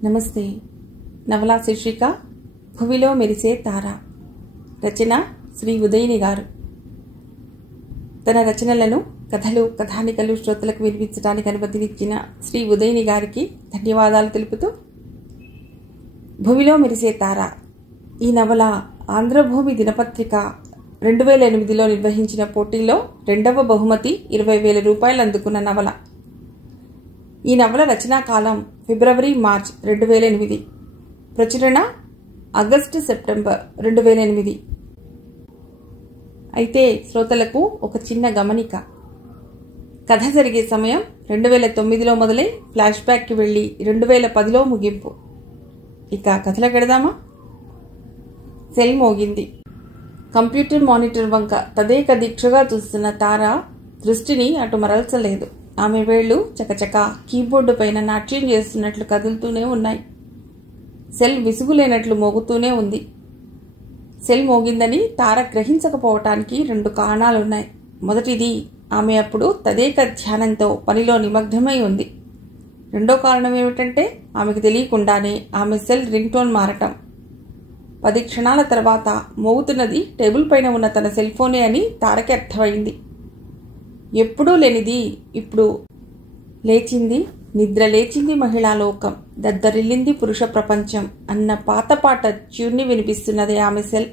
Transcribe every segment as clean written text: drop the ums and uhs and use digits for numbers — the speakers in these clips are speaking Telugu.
నమస్తే. నవలా శీర్షిక భువిలో మెరిసే తార. రచన శ్రీ ఉదయిని గారు. తన రచనలను, కథలు, కథానికలు శ్రోతలకు వినిపించడానికి అనుమతినిచ్చిన శ్రీ ఉదయిని గారికి ధన్యవాదాలు తెలుపుతూ, భువిలో మెరిసే తార ఈ నవల ఆంధ్రభూమి దినపత్రిక 2008లో నిర్వహించిన పోటీలో 2వ బహుమతి 20,000 రూపాయలు అందుకున్న నవల. ఈ నవల రచనా కాలం ఫిబ్రవరి-మార్చ్ 2008, ప్రచురణ ఆగస్టు-సెప్టెంబర్ 2008. అయితే శ్రోతలకు ఒక చిన్న గమనిక. కథ జరిగే సమయం 2009లో మొదలై ఫ్లాష్ బ్యాక్కి వెళ్ళి 2010లో ముగింపు. ఇక కథలకు వెడదామా? సెల్ మోగింది. కంప్యూటర్ మానిటర్ వంక తదేక దీక్షగా చూస్తున్న తార దృష్టిని అటు మరల్చలేదు. ఆమె వేళ్లు చకచక కీబోర్డు పైన నాట్యం చేస్తున్నట్లు కదులుతూనే ఉన్నాయి. సెల్ విసుగులేనట్లు మోగుతూనే ఉంది. సెల్ మోగిందని తార గ్రహించకపోవటానికి 2 కారణాలున్నాయి. మొదటిది, ఆమె అప్పుడు తదేక ధ్యానంతో పనిలో నిమగ్నమై ఉంది. రెండో కారణం ఏమిటంటే, ఆమెకు తెలియకుండానే ఆమె సెల్ రింగ్ టోన్ మారటం. 10 క్షణాల తర్వాత మోగుతున్నది టేబుల్ పైన ఉన్న తన సెల్ ఫోనే అని తారకి అర్థమైంది. ఎప్పుడూ లేనిది ఇప్పుడు లేచింది, నిద్ర లేచింది మహిళా లోకం, దద్దరిల్లింది పురుష ప్రపంచం అన్న పాత పాట ట్యూన్ని వినిపిస్తున్నది ఆమె సెల్.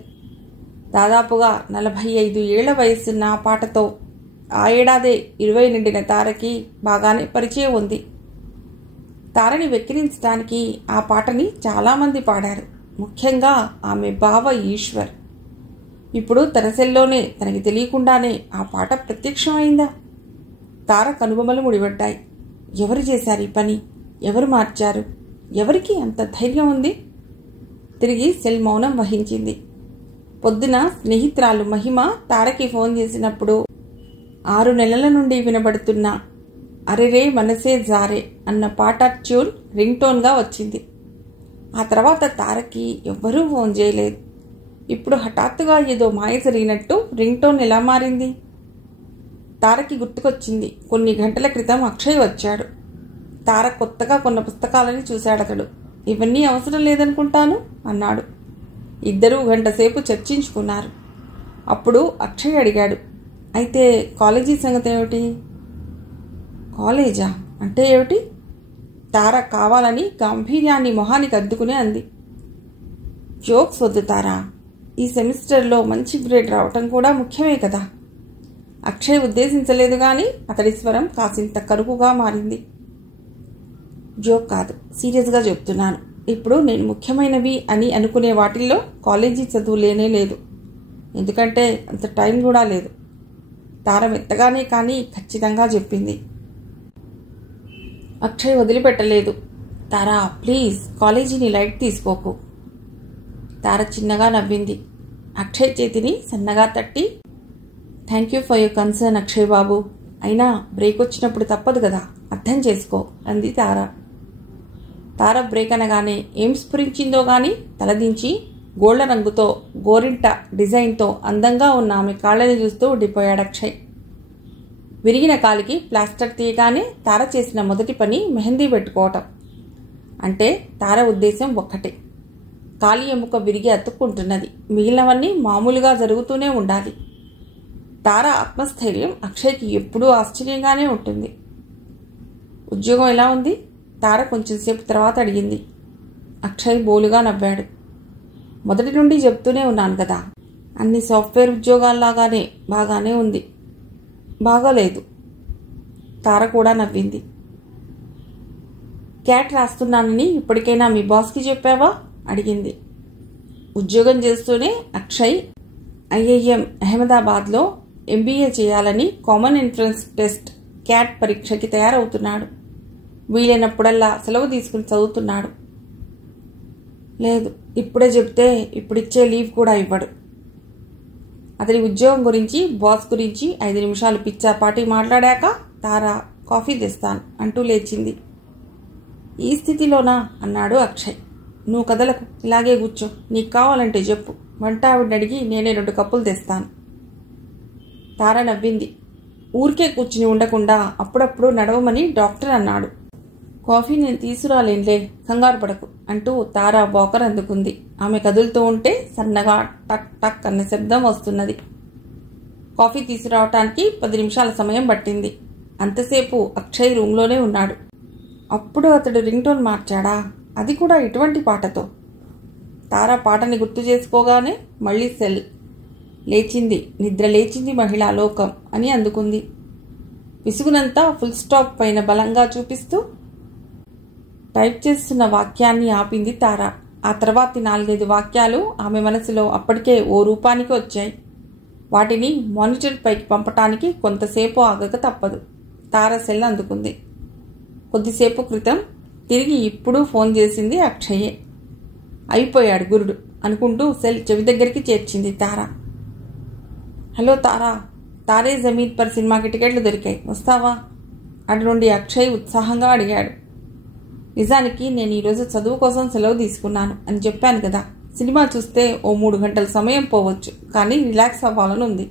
దాదాపుగా 45 ఏళ్ల వయసున్న ఆ పాటతో ఆ ఏడాదే 20 నిండిన తారకి బాగానే పరిచయం ఉంది. తారని వెక్కిరించడానికి ఆ పాటని చాలామంది పాడారు. ముఖ్యంగా ఆమె బావ ఈశ్వర్. ఇప్పుడు తన సెల్లోనే తనకి తెలియకుండానే ఆ పాట ప్రత్యక్షమైందా? తార కనుబొమ్మలు ముడిపడ్డాయి. ఎవరు చేశారు ఈ పని? ఎవరు మార్చారు? ఎవరికి అంత ధైర్యం ఉంది? తిరిగి సెల్ మౌనం వహించింది. పొద్దున స్నేహితురాలు మహిమ తారకి ఫోన్ చేసినప్పుడు 6 నెలల నుండి వినబడుతున్న అరెరే మనసే జారే అన్న పాట ట్యూన్ రింగ్ టోన్గా వచ్చింది. ఆ తర్వాత తారకి ఎవ్వరూ ఫోన్ చేయలేదు. ఇప్పుడు హఠాత్తుగా ఏదో మాయ జరిగినట్టు రింగ్ టోన్ ఎలా మారింది? తారకి గుర్తుకొచ్చింది. కొన్ని గంటల క్రితం అక్షయ్ వచ్చాడు. తార కొత్తగా కొన్న పుస్తకాలని చూశాడతడు. ఇవన్నీ అవసరం లేదనుకుంటాను అన్నాడు. ఇద్దరూ గంట సేపు చర్చించుకున్నారు. అప్పుడు అక్షయ్ అడిగాడు, అయితే కాలేజీ సంగతి ఏమిటి? కాలేజా అంటే ఏమిటి? తార కావాలని గాంభీర్యాన్ని మొహానికి అద్దుకునే అంది. జోక్స్ వద్దు తారా, ఈ సెమిస్టర్లో మంచి గ్రేడ్ రావటం కూడా ముఖ్యమే కదా. అక్షయ్ ఉద్దేశించలేదు కానీ అతడి స్వరం కాసింత కరుకుగా మారింది. జోక్ కాదు, సీరియస్గా చెప్తున్నాను. ఇప్పుడు నేను ముఖ్యమైనవి అని అనుకునే వాటిల్లో కాలేజీ చదువు లేనే లేదు. ఎందుకంటే అంత టైం కూడా లేదు. తార మెత్తగానే కానీ ఖచ్చితంగా చెప్పింది. అక్షయ్ వదిలిపెట్టలేదు. తారా ప్లీజ్, కాలేజీని లైట్ తీసుకోకు. తార చిన్నగా నవ్వింది. అక్షయ్ చేతిని సన్నగా తట్టి, thank you for your concern Akshay బాబు, అయినా బ్రేక్ వచ్చినప్పుడు తప్పదు కదా, అర్థం చేసుకో అంది తార. తార బ్రేక్ అనగానే ఏం స్ఫురించిందో గాని తలదించి గోళ్ల రంగుతో గోరింట డిజైన్తో అందంగా ఉన్న ఆమె కాళ్ళని చూస్తూ ఉండిపోయాడు అక్షయ్. విరిగిన కాలికి ప్లాస్టర్ తీయగానే తార చేసిన మొదటి పని మెహందీ పెట్టుకోవటం. అంటే తార ఉద్దేశం ఒక్కటే, కాలి ఎముక విరిగి అతుక్కుంటున్నది, మిగిలినవన్నీ మామూలుగా జరుగుతూనే ఉండాలి. తార ఆత్మస్థైర్యం అక్షయ్కి ఎప్పుడూ ఆశ్చర్యంగానే ఉంటుంది. ఉద్యోగం ఎలా ఉంది? తార కొంచెం సేపు తర్వాత అడిగింది. అక్షయ్ బోలుగా నవ్వాడు. మొదటి నుండి చెప్తూనే ఉన్నాను కదా, అన్ని సాఫ్ట్వేర్ ఉద్యోగాల్లాగానే బాగానే ఉంది. బాగోలేదు. తార కూడా నవ్వింది. క్యాట్ రాస్తున్నానని ఇప్పటికైనా మీ బాస్కి చెప్పావా అడిగింది. ఉద్యోగం చేస్తూనే అక్షయ్ IIM అహ్మదాబాద్లో MBA చేయాలని కామన్ ఎంట్రన్స్ టెస్ట్ క్యాట్ పరీక్షకి తయారవుతున్నాడు. వీలైనప్పుడల్లా సెలవు తీసుకుని చదువుతున్నాడు. లేదు, ఇప్పుడే చెప్తే ఇప్పుడిచ్చే లీవ్ కూడా ఇవ్వడు. అతడి ఉద్యోగం గురించి, బాస్ గురించి 5 నిమిషాలు పిచ్చాపాటి మాట్లాడాక తార కాఫీ తెస్తాను అంటూ లేచింది. ఈ స్థితిలోనా అన్నాడు అక్షయ్. నువ్వు కదలకు, ఇలాగే కూర్చో, నీకు కావాలంటే చెప్పు, వంట ఆవిడని అడిగి నేనే 2 కప్పులు తెస్తాను. తార నవ్వింది. ఊరికే కూర్చుని ఉండకుండా అప్పుడప్పుడు నడవమని డాక్టర్ అన్నాడు. కాఫీ నేను తీసుకురాలేనులే, కంగారు పడకు అంటూ తార వాకర్ అందుకుంది. ఆమె కదులుతూ ఉంటే సన్నగా టక్ టక్ అన్న శబ్దం వస్తున్నది. కాఫీ తీసుకురావటానికి 10 నిమిషాల సమయం పట్టింది. అంతసేపు అక్షయ్ రూంలోనే ఉన్నాడు. అప్పుడు అతడు రింగ్ టోన్ మార్చాడా, అది కూడా ఇటువంటి పాటతో? తార పాటని గుర్తు చేసుకోగానే మళ్ళీ సెల్. లేచింది, నిద్ర లేచింది మహిళా లోకం అని అందుకుంది. విసుగునంతా ఫుల్ స్టాప్ పైన బలంగా చూపిస్తూ టైప్ చేస్తున్న వాక్యాన్ని ఆపింది తార. ఆ తర్వాతి 4-5 వాక్యాలు ఆమె మనసులో అప్పటికే ఓ రూపానికి వచ్చాయి. వాటిని మానిటర్ పైకి పంపటానికి కొంతసేపు ఆగక తప్పదు. తార సెల్ అందుకుంది. కొద్దిసేపు క్రితం తిరిగి ఇప్పుడు ఫోన్ చేసింది అక్షయే. అయిపోయాడు గురుడు అనుకుంటూ సెల్ చెవి దగ్గరికి చేర్చింది తార. హలో తారా, తారే జమీన్ పర్ సినిమాకి టికెట్లు దొరికాయి, వస్తావా? అటు నుండి అక్షయ్ ఉత్సాహంగా అడిగాడు. నిజానికి నేను ఈరోజు చదువు కోసం సెలవు తీసుకున్నాను అని చెప్పాను కదా. సినిమా చూస్తే ఓ 3 గంటల సమయం పోవచ్చు, కానీ రిలాక్స్ అవ్వాలని ఉంది.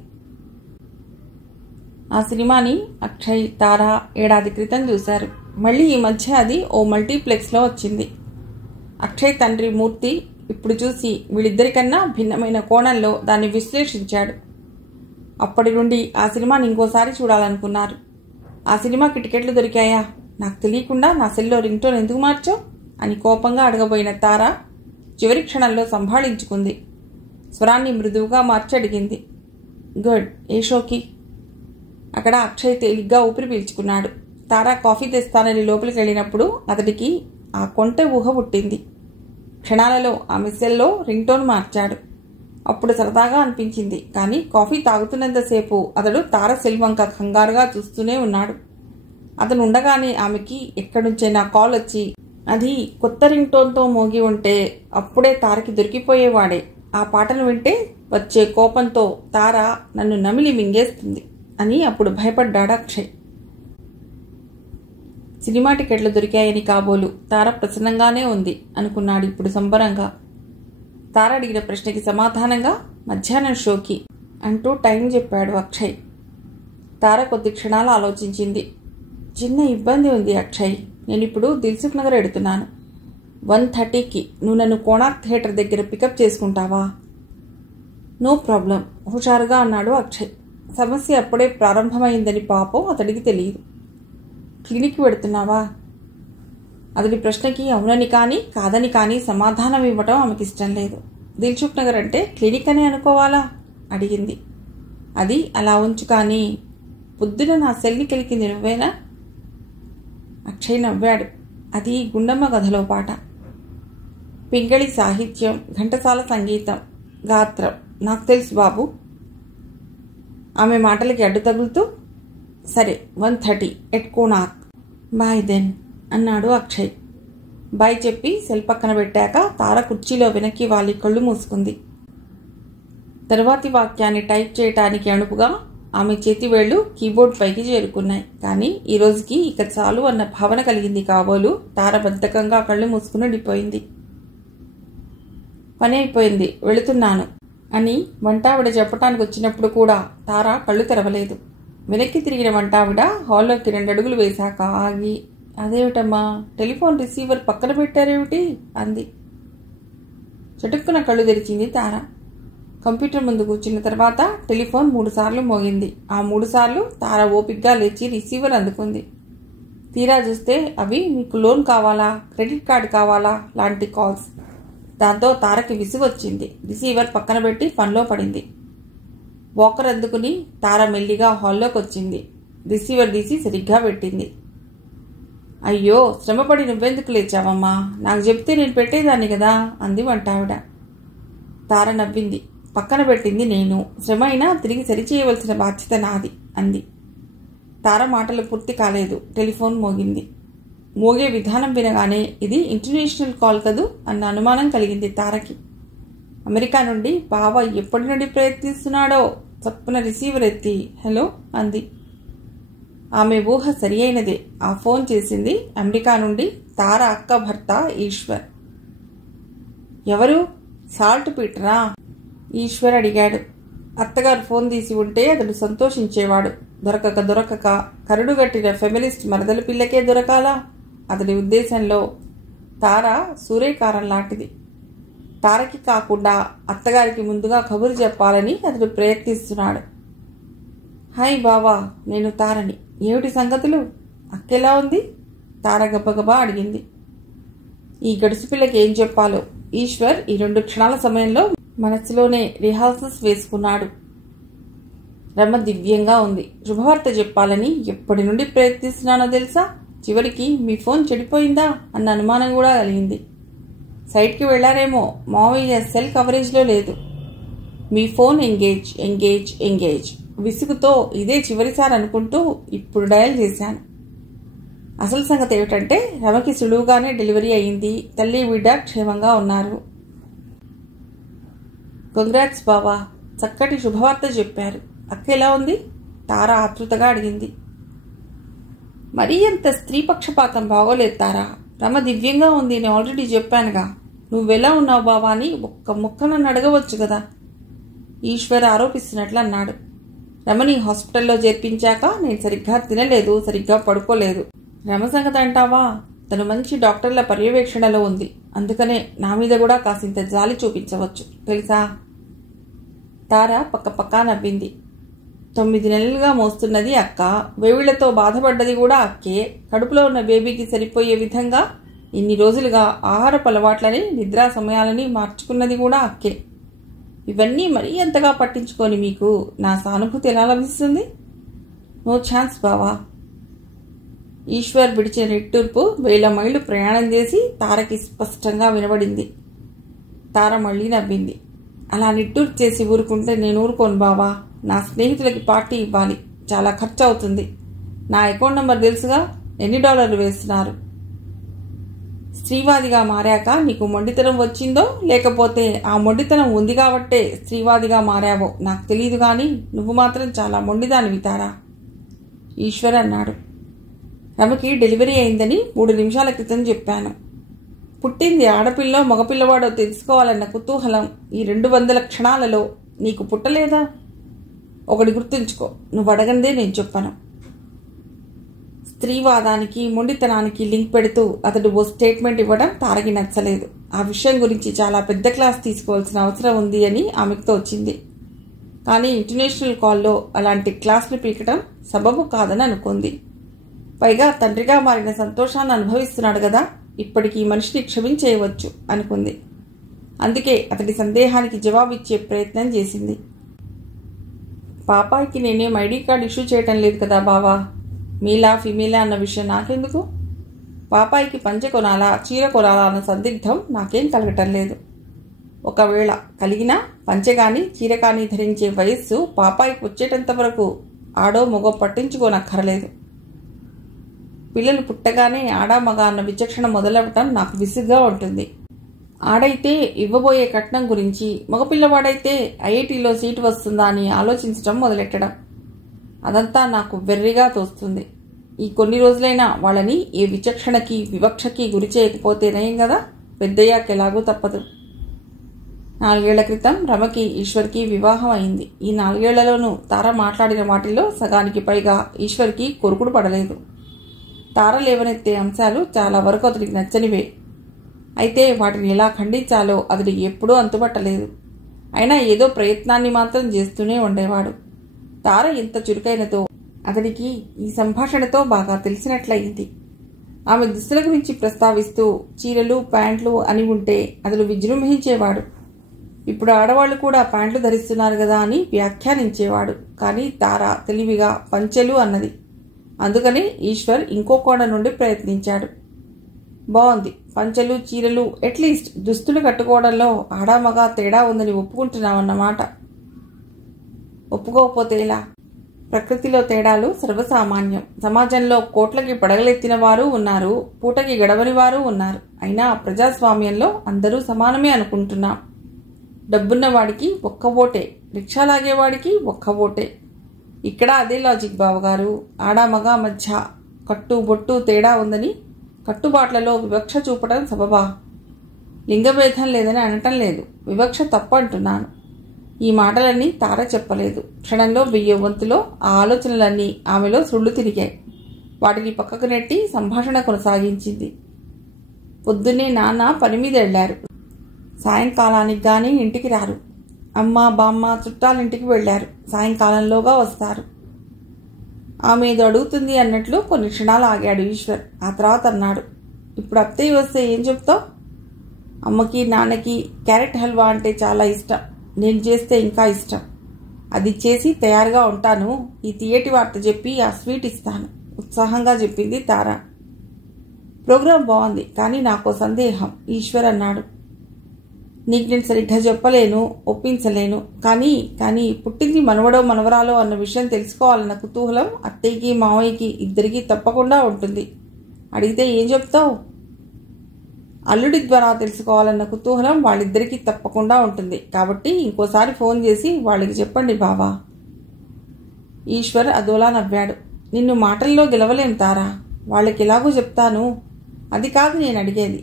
ఆ సినిమాని అక్షయ్, తార ఏడాది క్రితం చూశారు. మళ్ళీ ఈ మధ్య అది ఓ మల్టీప్లెక్స్లో వచ్చింది. అక్షయ్ తండ్రి మూర్తి ఇప్పుడు చూసి వీళ్ళిద్దరికన్నా భిన్నమైన కోణంలో దాన్ని విశ్లేషించాడు. అప్పటి నుండి ఆ సినిమాని ఇంకోసారి చూడాలనుకున్నారు. ఆ సినిమాకి టికెట్లు దొరికాయా? నాకు తెలియకుండా నా సెల్లో రింగ్ టోన్ ఎందుకు మార్చావు అని కోపంగా అడగబోయిన తార చివరి క్షణంలో సంభాళించుకుంది. స్వరాన్ని మృదువుగా మార్చి అడిగింది. గుడ్, ఏ షోకి? అక్కడ అక్షయ్ తేలిగ్గా ఊపిరి పీల్చుకున్నాడు. తార కాఫీ తెస్తానని లోపలికి వెళ్ళినప్పుడు అతడికి ఆ కొంటె ఊహ పుట్టింది. క్షణాలలో ఆమె సెల్లో రింగ్ టోన్ మార్చాడు. అప్పుడు సరదాగా అనిపించింది, కానీ కాఫీ తాగుతున్నంతసేపు అతడు తార సెల్ వంక కంగారుగా చూస్తూనే ఉన్నాడు. అతను ఉండగానే ఆమెకి ఎక్కడి నుంచైనా కాల్ వచ్చి అది కొత్త రింగ్ టోన్తో మోగి ఉంటే అప్పుడే తారకి దొరికిపోయేవాడే. ఆ పాటను వింటే వచ్చే కోపంతో తార నన్ను నమిలి మింగేస్తుంది అని అప్పుడు భయపడ్డాడు అక్షయ్. సినిమా టికెట్లు దొరికాయని కాబోలు తార ప్రసన్నంగానే ఉంది అనుకున్నాడు ఇప్పుడు సంబరంగా. తార అడిగిన ప్రశ్నకి సమాధానంగా మధ్యాహ్నం షోకి అంటూ టైం చెప్పాడు అక్షయ్. తార కొద్ది క్షణాలు ఆలోచించింది. చిన్న ఇబ్బంది ఉంది అక్షయ్, నేను ఇప్పుడు దిల్సుఖ్ నగర్ ఎడుతున్నాను. 1:30కి నువ్వు నన్ను కోణార్క్ థియేటర్ దగ్గర పికప్ చేసుకుంటావా? నో ప్రాబ్లం, హుషారుగా అన్నాడు అక్షయ్. సమస్య అప్పుడే ప్రారంభమైందని పాపం అతడికి తెలియదు. క్లినిక్కి వెడుతున్నావా? అతడి ప్రశ్నకి అవునని కానీ కాదని కానీ సమాధానం ఇవ్వటం ఆమెకి ఇష్టం లేదు. దిల్సుఖ్ నగర్ అంటే క్లినిక్ అని అనుకోవాలా అడిగింది. అది అలా ఉంచు, కానీ పొద్దున నా సెల్ని కెలికింది నువ్వేనా? అక్షయ్ నవ్వాడు. అది గుండమ్మ కథలో పాట. పింగళి సాహిత్యం, ఘంటసాల సంగీతం, గాత్రం నాకు తెలుసు బాబు. ఆమె మాటలకి అడ్డు తగులుతూ సరే 1:30 ఎట్ కోణార్క్, బాయ్ దెన్ అన్నాడు అక్షయ్. బాయ్ చెప్పి సెల్ పక్కన పెట్టాక తార కుర్చీలో వెనక్కి వాలి కళ్ళు మూసుకుంది. తరువాతి వాక్యాన్ని టైప్ చేయటానికి అణుపుగా ఆమె చేతివేళ్లు కీబోర్డ్ పైకి చేరుకున్నాయి. కానీ ఈ రోజుకి ఇక చాలు అన్న భావన కలిగింది కాబోలు తార బద్ధకంగా కళ్ళు మూసుకుని ఉండిపోయింది. పని అయిపోయింది, వెళుతున్నాను అని వంటావిడ చెప్పటానికి వచ్చినప్పుడు కూడా తార కళ్ళు తెరవలేదు. వెనక్కి తిరిగిన వంటావిడ హాల్లోకి 2 అడుగులు వేశాక ఆగి, అదేమిటమ్మా టెలిఫోన్ రిసీవర్ పక్కన పెట్టారేమిటి అంది. చటుక్కున కళ్ళు తెరిచింది తార. కంప్యూటర్ ముందు కూర్చున్న తర్వాత టెలిఫోన్ 3 సార్లు మోగింది. ఆ 3 సార్లు తార ఓపిగ్గా లేచి రిసీవర్ అందుకుంది. తీరా చూస్తే అవి మీకు లోన్ కావాలా, క్రెడిట్ కార్డు కావాలా లాంటి కాల్స్. దాంతో తారకి విసుగొచ్చింది. రిసీవర్ పక్కన పెట్టి పనిలో పడింది. వాకర్ అందుకుని తార మెల్లిగా హాల్లోకి వచ్చింది. రిసీవర్ తీసి సరిగ్గా పెట్టింది. అయ్యో, శ్రమపడి నువ్వెందుకు లేచావమ్మా, నాకు చెప్తే నేను పెట్టేదాన్ని కదా అంది వంటావిడ. తార నవ్వింది. పక్కన పెట్టింది నేను, శ్రమ అయినా తిరిగి సరిచేయవలసిన బాధ్యత నాది అంది. తార మాటలు పూర్తి కాలేదు. టెలిఫోన్ మోగింది. మోగే విధానం వినగానే ఇది ఇంటర్నేషనల్ కాల్ కదూ అన్న అనుమానం కలిగింది తారకి. అమెరికా నుండి బావ ఎప్పటి నుండి ప్రయత్నిస్తున్నాడో చప్పున రిసీవర్ ఎత్తి హలో అంది. ఆమె ఊహ సరి అయినదే. ఆ ఫోన్ చేసింది అమెరికా నుండి తార అక్క భర్త ఈశ్వర్. ఎవరు? సాల్ట్ పీటరా? ఈశ్వర్ అడిగాడు. అత్తగారు ఫోన్ తీసి ఉంటే అతడు సంతోషించేవాడు. దొరకక కరుడుగట్టిన ఫెమిలిస్ట్ మరదల పిల్లకే దొరకాలా? అతడి ఉద్దేశంలో తార సూర్యకారం లాంటిది. తారకి కాకుండా అత్తగారికి ముందుగా కబురు చెప్పాలని అతడు ప్రయత్నిస్తున్నాడు. హాయ్ బావా, నేను తారని. ఏమిటి సంగతులు? అక్కెలా ఉంది? తార గబగబా అడిగింది. ఈ గడుసు పిల్లకి ఏం చెప్పాలో ఈశ్వర్ ఈ 2 క్షణాల సమయంలో మనసులోనే రిహార్సల్స్ వేసుకున్నాడు. రమ దివ్యంగా ఉంది. శుభవార్త చెప్పాలని ఎప్పటి నుండి ప్రయత్నిస్తున్నానో తెలుసా? చివరికి మీ ఫోన్ చెడిపోయిందా అన్న అనుమానం కూడా కలిగింది. సైట్కి వెళ్లారేమో, మావయ్య సెల్ కవరేజ్లో లేదు. మీ ఫోన్ ఎంగేజ్ ఎంగేజ్ ఎంగేజ్. విసుగుతో ఇదే చివరిసారి అనుకుంటూ ఇప్పుడు డయల్ చేశాను. అసలు సంగతి ఏమిటంటే రమకి సులువుగానే డెలివరీ అయింది. తల్లి బిడ్డ క్షేమంగా ఉన్నారు. కంగ్రాట్స్ బావా, చక్కటి శుభవార్త చెప్పారు. అక్క ఎలా ఉంది? తార ఆతృతగా అడిగింది. మరీ అంత స్త్రీ పక్షపాతం బాగోలేదు తారా. రమ దివ్యంగా ఉంది, నేను ఆల్రెడీ చెప్పానుగా. నువ్వెలా ఉన్నావు బావా అని ఒక్క ముక్క నన్ను అడగవచ్చు కదా, ఈశ్వర్ ఆరోపిస్తున్నట్లు అన్నాడు. రమని హాస్పిటల్లో చేర్పించాక నేను సరిగ్గా తినలేదు, సరిగ్గా పడుకోలేదు. రమ సంగతి అంటావా? తను మంచి డాక్టర్ల పర్యవేక్షణలో ఉంది. అందుకనే నా మీద కూడా కాసింత జాలి చూపించవచ్చు తెలుసా? తార పక్కపక్కా నవ్వింది. 9 నెలలుగా మోస్తున్నది అక్క. వేవిళ్లతో బాధపడ్డది కూడా అక్కే. కడుపులో ఉన్న బేబీకి సరిపోయే విధంగా ఇన్ని రోజులుగా ఆహారపు అలవాట్లని, నిద్రా సమయాలని మార్చుకున్నది కూడా అక్కే. ఇవన్నీ మరీ అంతగా పట్టించుకొని మీకు నా సానుభూతి ఎలా లభిస్తుంది? నో ఛాన్స్ బావా. ఈశ్వర్ విడిచిన నిట్టూర్పు 1000 మైళ్ళు ప్రయాణం చేసి తారకి స్పష్టంగా వినబడింది. తార మళ్లీ నవ్వింది. అలా నిట్టూర్పు చేసి ఊరుకుంటే నేను ఊరుకోను బావా. నా స్నేహితులకి పార్టీ ఇవ్వాలి, చాలా ఖర్చు అవుతుంది. నా అకౌంట్ నంబర్ తెలుసుగా, ఎన్ని $1 వేస్తున్నారు? స్త్రీవాదిగా మారాక నీకు మొండితనం వచ్చిందో లేకపోతే ఆ మొండితనం ఉంది కాబట్టే స్త్రీవాదిగా మారావో నాకు తెలియదు కానీ నువ్వు మాత్రం చాలా మొండిదానివి తారా, ఈశ్వర్ అన్నాడు. రమకి డెలివరీ అయిందని 3 నిమిషాల క్రితం చెప్పాను. పుట్టింది ఆడపిల్లో మగపిల్లవాడో తెలుసుకోవాలన్న కుతూహలం ఈ 200 క్షణాలలో నీకు పుట్టలేదా? ఒకటి గుర్తుంచుకో, నువ్వు అడగందే నేను చెప్పను. స్త్రీవాదానికి మొండితనానికి లింక్ పెడుతూ అతడు ఓ స్టేట్మెంట్ ఇవ్వడం తారకి నచ్చలేదు. ఆ విషయం గురించి చాలా పెద్ద క్లాస్ తీసుకోవాల్సిన అవసరం ఉంది అని ఆమెకు తోచింది. కానీ ఇంటర్నేషనల్ కాల్లో అలాంటి క్లాసులు పీకడం సబబు కాదని అనుకుంది. పైగా తండ్రిగా మారిన సంతోషాన్ని అనుభవిస్తున్నాడు కదా, ఇప్పటికీ మనిషిని క్షమించేయవచ్చు అనుకుంది. అందుకే అతడి సందేహానికి జవాబిచ్చే ప్రయత్నం చేసింది. పాపాయికి నేనేం ఐడి కార్డు ఇష్యూ చేయటం లేదు కదా బావా. మీలా ఫిమేలా అన్న విషయం నాకెందుకు? పాపాయికి పంచె కొనాలా చీర కొనాలా అన్న సందిగ్ధం నాకేం కలగటం లేదు. ఒకవేళ కలిగినా పంచె కానీ చీర కానీ ధరించే వయస్సు పాపాయికి వచ్చేటంత వరకు ఆడో మగో పట్టించుకోనక్కరలేదు. పిల్లలు పుట్టగానే ఆడా మగ అన్న విచక్షణ మొదలవటం నాకు విసుగ్గా ఉంటుంది. ఆడైతే ఇవ్వబోయే కట్నం గురించి, మగపిల్లవాడైతే ఐఐటీలో సీటు వస్తుందా అని ఆలోచించడం మొదలెట్టడం, అదంతా నాకు వెర్రిగా తోస్తుంది. ఈ కొన్ని రోజులైనా వాళ్ళని ఏ విచక్షణకి వివక్షకి గురి చేయకపోతే నయం కదా, పెద్దయ్యాక ఎలాగూ తప్పదు. 4 ఏళ్ల క్రితం రమకి ఈశ్వర్కి వివాహం అయింది. ఈ 4 ఏళ్లలోనూ తార మాట్లాడిన వాటిల్లో సగానికి పైగా ఈశ్వర్కి కొరుకుడు పడలేదు. తార లేవనెత్తే అంశాలు చాలా వరకు అతడికి నచ్చనివే. అయితే వాటిని ఎలా ఖండించాలో అతడికి ఎప్పుడూ అంతుపట్టలేదు. అయినా ఏదో ప్రయత్నాన్ని మాత్రం చేస్తూనే ఉండేవాడు. తార ఎంత చురుకైనదో అతడికి ఈ సంభాషణతో బాగా తెలిసినట్లయింది. ఆమె దుస్తుల గురించి ప్రస్తావిస్తూ చీరలు ప్యాంట్లు అని ఉంటే అతడు విజృంభించేవాడు. ఇప్పుడు ఆడవాళ్లు కూడా ప్యాంట్లు ధరిస్తున్నారు కదా అని వ్యాఖ్యానించేవాడు. కానీ తార తెలివిగా పంచెలు అన్నది. అందుకని ఈశ్వర్ ఇంకో కోణ నుండి ప్రయత్నించాడు. బాగుంది, పంచెలు చీరలు, అట్లీస్ట్ దుస్తులు కట్టుకోవడంలో ఆడామగా తేడా ఉందని ఒప్పుకుంటున్నామన్నమాట. ఒప్పుకోకపోతే ఎలా? ప్రకృతిలో తేడాలు సర్వసామాన్యం. సమాజంలో కోట్లకి పడగలెత్తిన వారు ఉన్నారు, పూటకి గడవని వారు ఉన్నారు. అయినా ప్రజాస్వామ్యంలో అందరూ సమానమే అనుకుంటున్నాం. డబ్బున్న వాడికి ఒక్క ఓటే, రిక్షా లాగేవాడికి ఒక్క ఓటే. ఇక్కడ అదే లాజిక్ బావగారు. ఆడామగా మధ్య కట్టు బొట్టు తేడా ఉందని కట్టుబాట్లలో వివక్ష చూపడం సబబా? లింగభేదం లేదని అనటం లేదు, వివక్ష తప్పు అంటున్నాను. ఈ మాటలన్నీ తార చెప్పలేదు. క్షణంలో 1000 వంతులో ఆ ఆలోచనలన్నీ ఆమెలో సుళ్ళు తిరిగాయి. వాటిని పక్కకు నెట్టి సంభాషణ కొనసాగించింది. పొద్దున్నే నాన్న పని మీద వెళ్లారు. సాయంకాలానికి గానీ ఇంటికి రారు. అమ్మ బామ్మ చుట్టాలింటికి వెళ్లారు. సాయంకాలంలోగా వస్తారు. ఆమె ఏదో అడుగుతుంది అన్నట్లు కొన్ని క్షణాలు ఆగాడు ఈశ్వర్. ఆ తర్వాత అన్నాడు, ఇప్పుడు అత్తయ్య వస్తే ఏం చెప్తావు? అమ్మకి నాన్నకి క్యారెట్ హల్వా అంటే చాలా ఇష్టం. నేను చేస్తే ఇంకా ఇష్టం. అది చేసి తయారుగా ఉంటాను. ఈ తియ్యటి వార్త చెప్పి ఆ స్వీట్ ఇస్తాను, ఉత్సాహంగా చెప్పింది తార. ప్రోగ్రాం బాగుంది, కానీ నాకో సందేహం, ఈశ్వర్ అన్నాడు. నీకు నేను సరిగ్గా చెప్పలేను, ఒప్పించలేను. కానీ పుట్టింది మనవడో మనవరాలో అన్న విషయం తెలుసుకోవాలన్న కుతూహలం అత్తయ్యకి మావయ్యకి ఇద్దరికీ తప్పకుండా ఉంటుంది. అడిగితే ఏం చెప్తావు? అల్లుడి ద్వారా తెలుసుకోవాలన్న కుతూహలం వాళ్ళిద్దరికీ తప్పకుండా ఉంటుంది. కాబట్టి ఇంకోసారి ఫోన్ చేసి వాళ్ళకి చెప్పండి బావా. ఈశ్వర్ అదోలా నవ్వాడు. నిన్ను మాటల్లో గెలవలేం తారా. వాళ్ళకి ఎలాగో చెప్తాను. అది కాదు నేను అడిగేది.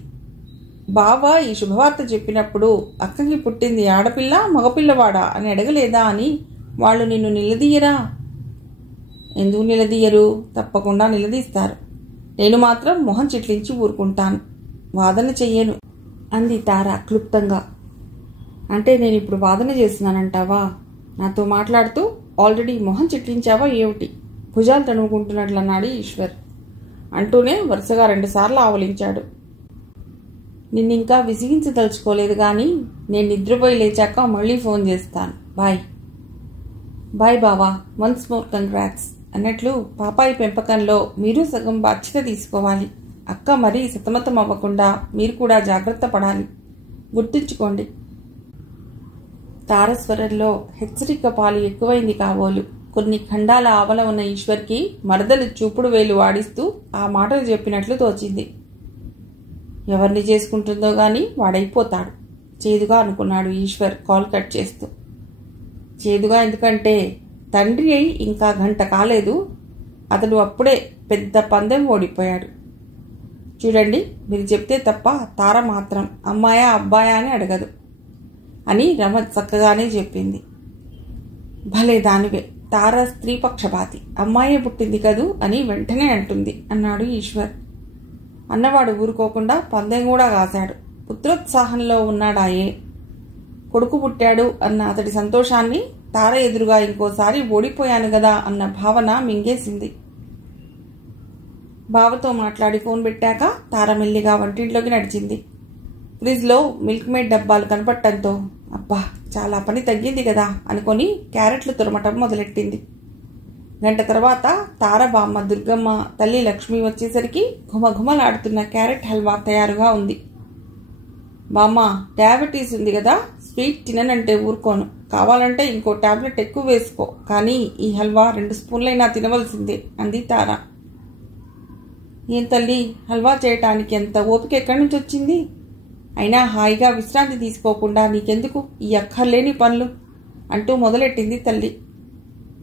బావ ఈ శుభవార్త చెప్పినప్పుడు అక్కకి పుట్టింది ఆడపిల్ల మగపిల్లవాడా అని అడగలేదా అని వాళ్ళు నిన్ను నిలదీయరా? ఎందుకు నిలదీయరు? తప్పకుండా నిలదీస్తారు. నేను మాత్రం మొహం చిట్లించి ఊరుకుంటాను, వాదన చెయ్యను అంది తార క్లుప్తంగా. అంటే నేను ఇప్పుడు వాదన చేస్తున్నానంటావా? నాతో మాట్లాడుతూ ఆల్రెడీ మొహం చిట్లించావా ఏమిటి? భుజాలు తణుకుంటున్నట్లన్నాడు ఈశ్వర్. అంటూనే వరుసగా 2 సార్లు ఆవలించాడు. నిన్నింకా విసిగించదలుచుకోలేదు, కానీ నేను నిద్రపోయి లేచాక మళ్ళీ ఫోన్ చేస్తాను. బాయ్. బాయ్ బావా. వన్స్ మోర్ కంగ్రాట్స్ అన్నట్లు పాపాయి పెంపకంలో మీరు సగం బాధ్యత తీసుకోవాలి. అక్క మరీ సతమతం అవ్వకుండా మీరు కూడా జాగ్రత్త పడాలి. గుర్తుంచుకోండి. తారస్వరంలో హెచ్చరిక పాలు ఎక్కువైంది కాబోలు. కొన్ని ఖండాల ఆవల ఉన్న ఈశ్వర్కి మరదలు చూపుడు వేలు వాడిస్తూ ఆ మాటలు చెప్పినట్లు తోచింది. ఎవరిని చేసుకుంటుందో గాని వాడైపోతాడు, చేదుగా అనుకున్నాడు ఈశ్వర్ కాల్ కట్ చేస్తూ. చేదుగా ఎందుకంటే తండ్రి అయి ఇంకా గంట కాలేదు, అతడు అప్పుడే పెద్ద పందెం ఓడిపోయాడు. చూడండి, మీరు చెప్తే తప్ప తార మాత్రం అమ్మాయా అబ్బాయా అని అడగదు అని రమ చక్కగానే చెప్పింది. భలే దానివే, తార స్త్రీపక్షపాతి. అమ్మాయే పుట్టింది కదూ అని వెంటనే అంటుంది అన్నాడు ఈశ్వర్. అన్నవాడు ఊరుకోకుండా పందెం కూడా కాశాడు. పుత్రోత్సాహంలో ఉన్నాడాయే. కొడుకు పుట్టాడు అన్న అతడి సంతోషాన్ని తార ఎదురుగా ఇంకోసారి ఓడిపోయాను గదా అన్న భావన మింగేసింది. బావతో మాట్లాడి ఫోన్ పెట్టాక తార మెల్లిగా వంటింట్లోకి నడిచింది. ఫ్రిడ్జ్లో మిల్క్ మేడ్ డబ్బాలు కనపడటంతో అబ్బా చాలా పని తగ్గింది కదా అనుకొని క్యారెట్లు తురమటం మొదలెట్టింది. గంట తర్వాత తార బామ్మ దుర్గమ్మ తల్లి లక్ష్మి వచ్చేసరికి ఘుమఘుమలాడుతున్న క్యారెట్ హల్వా తయారుగా ఉంది. బామ్మ, డయాబెటీస్ ఉంది కదా, స్వీట్ తిననంటే ఊరుకోను. కావాలంటే ఇంకో టాబ్లెట్ ఎక్కువ వేసుకో, కానీ ఈ హల్వా 2 స్పూన్లైనా తినవలసిందే అంది తార. ఏం తల్లి, హల్వా చేయటానికి ఎంత ఓపిక ఎక్కడి నుంచి వచ్చింది? అయినా హాయిగా విశ్రాంతి తీసుకోకుండా నీకెందుకు ఈ అక్కర్లేని పనులు అంటూ మొదలెట్టింది తల్లి.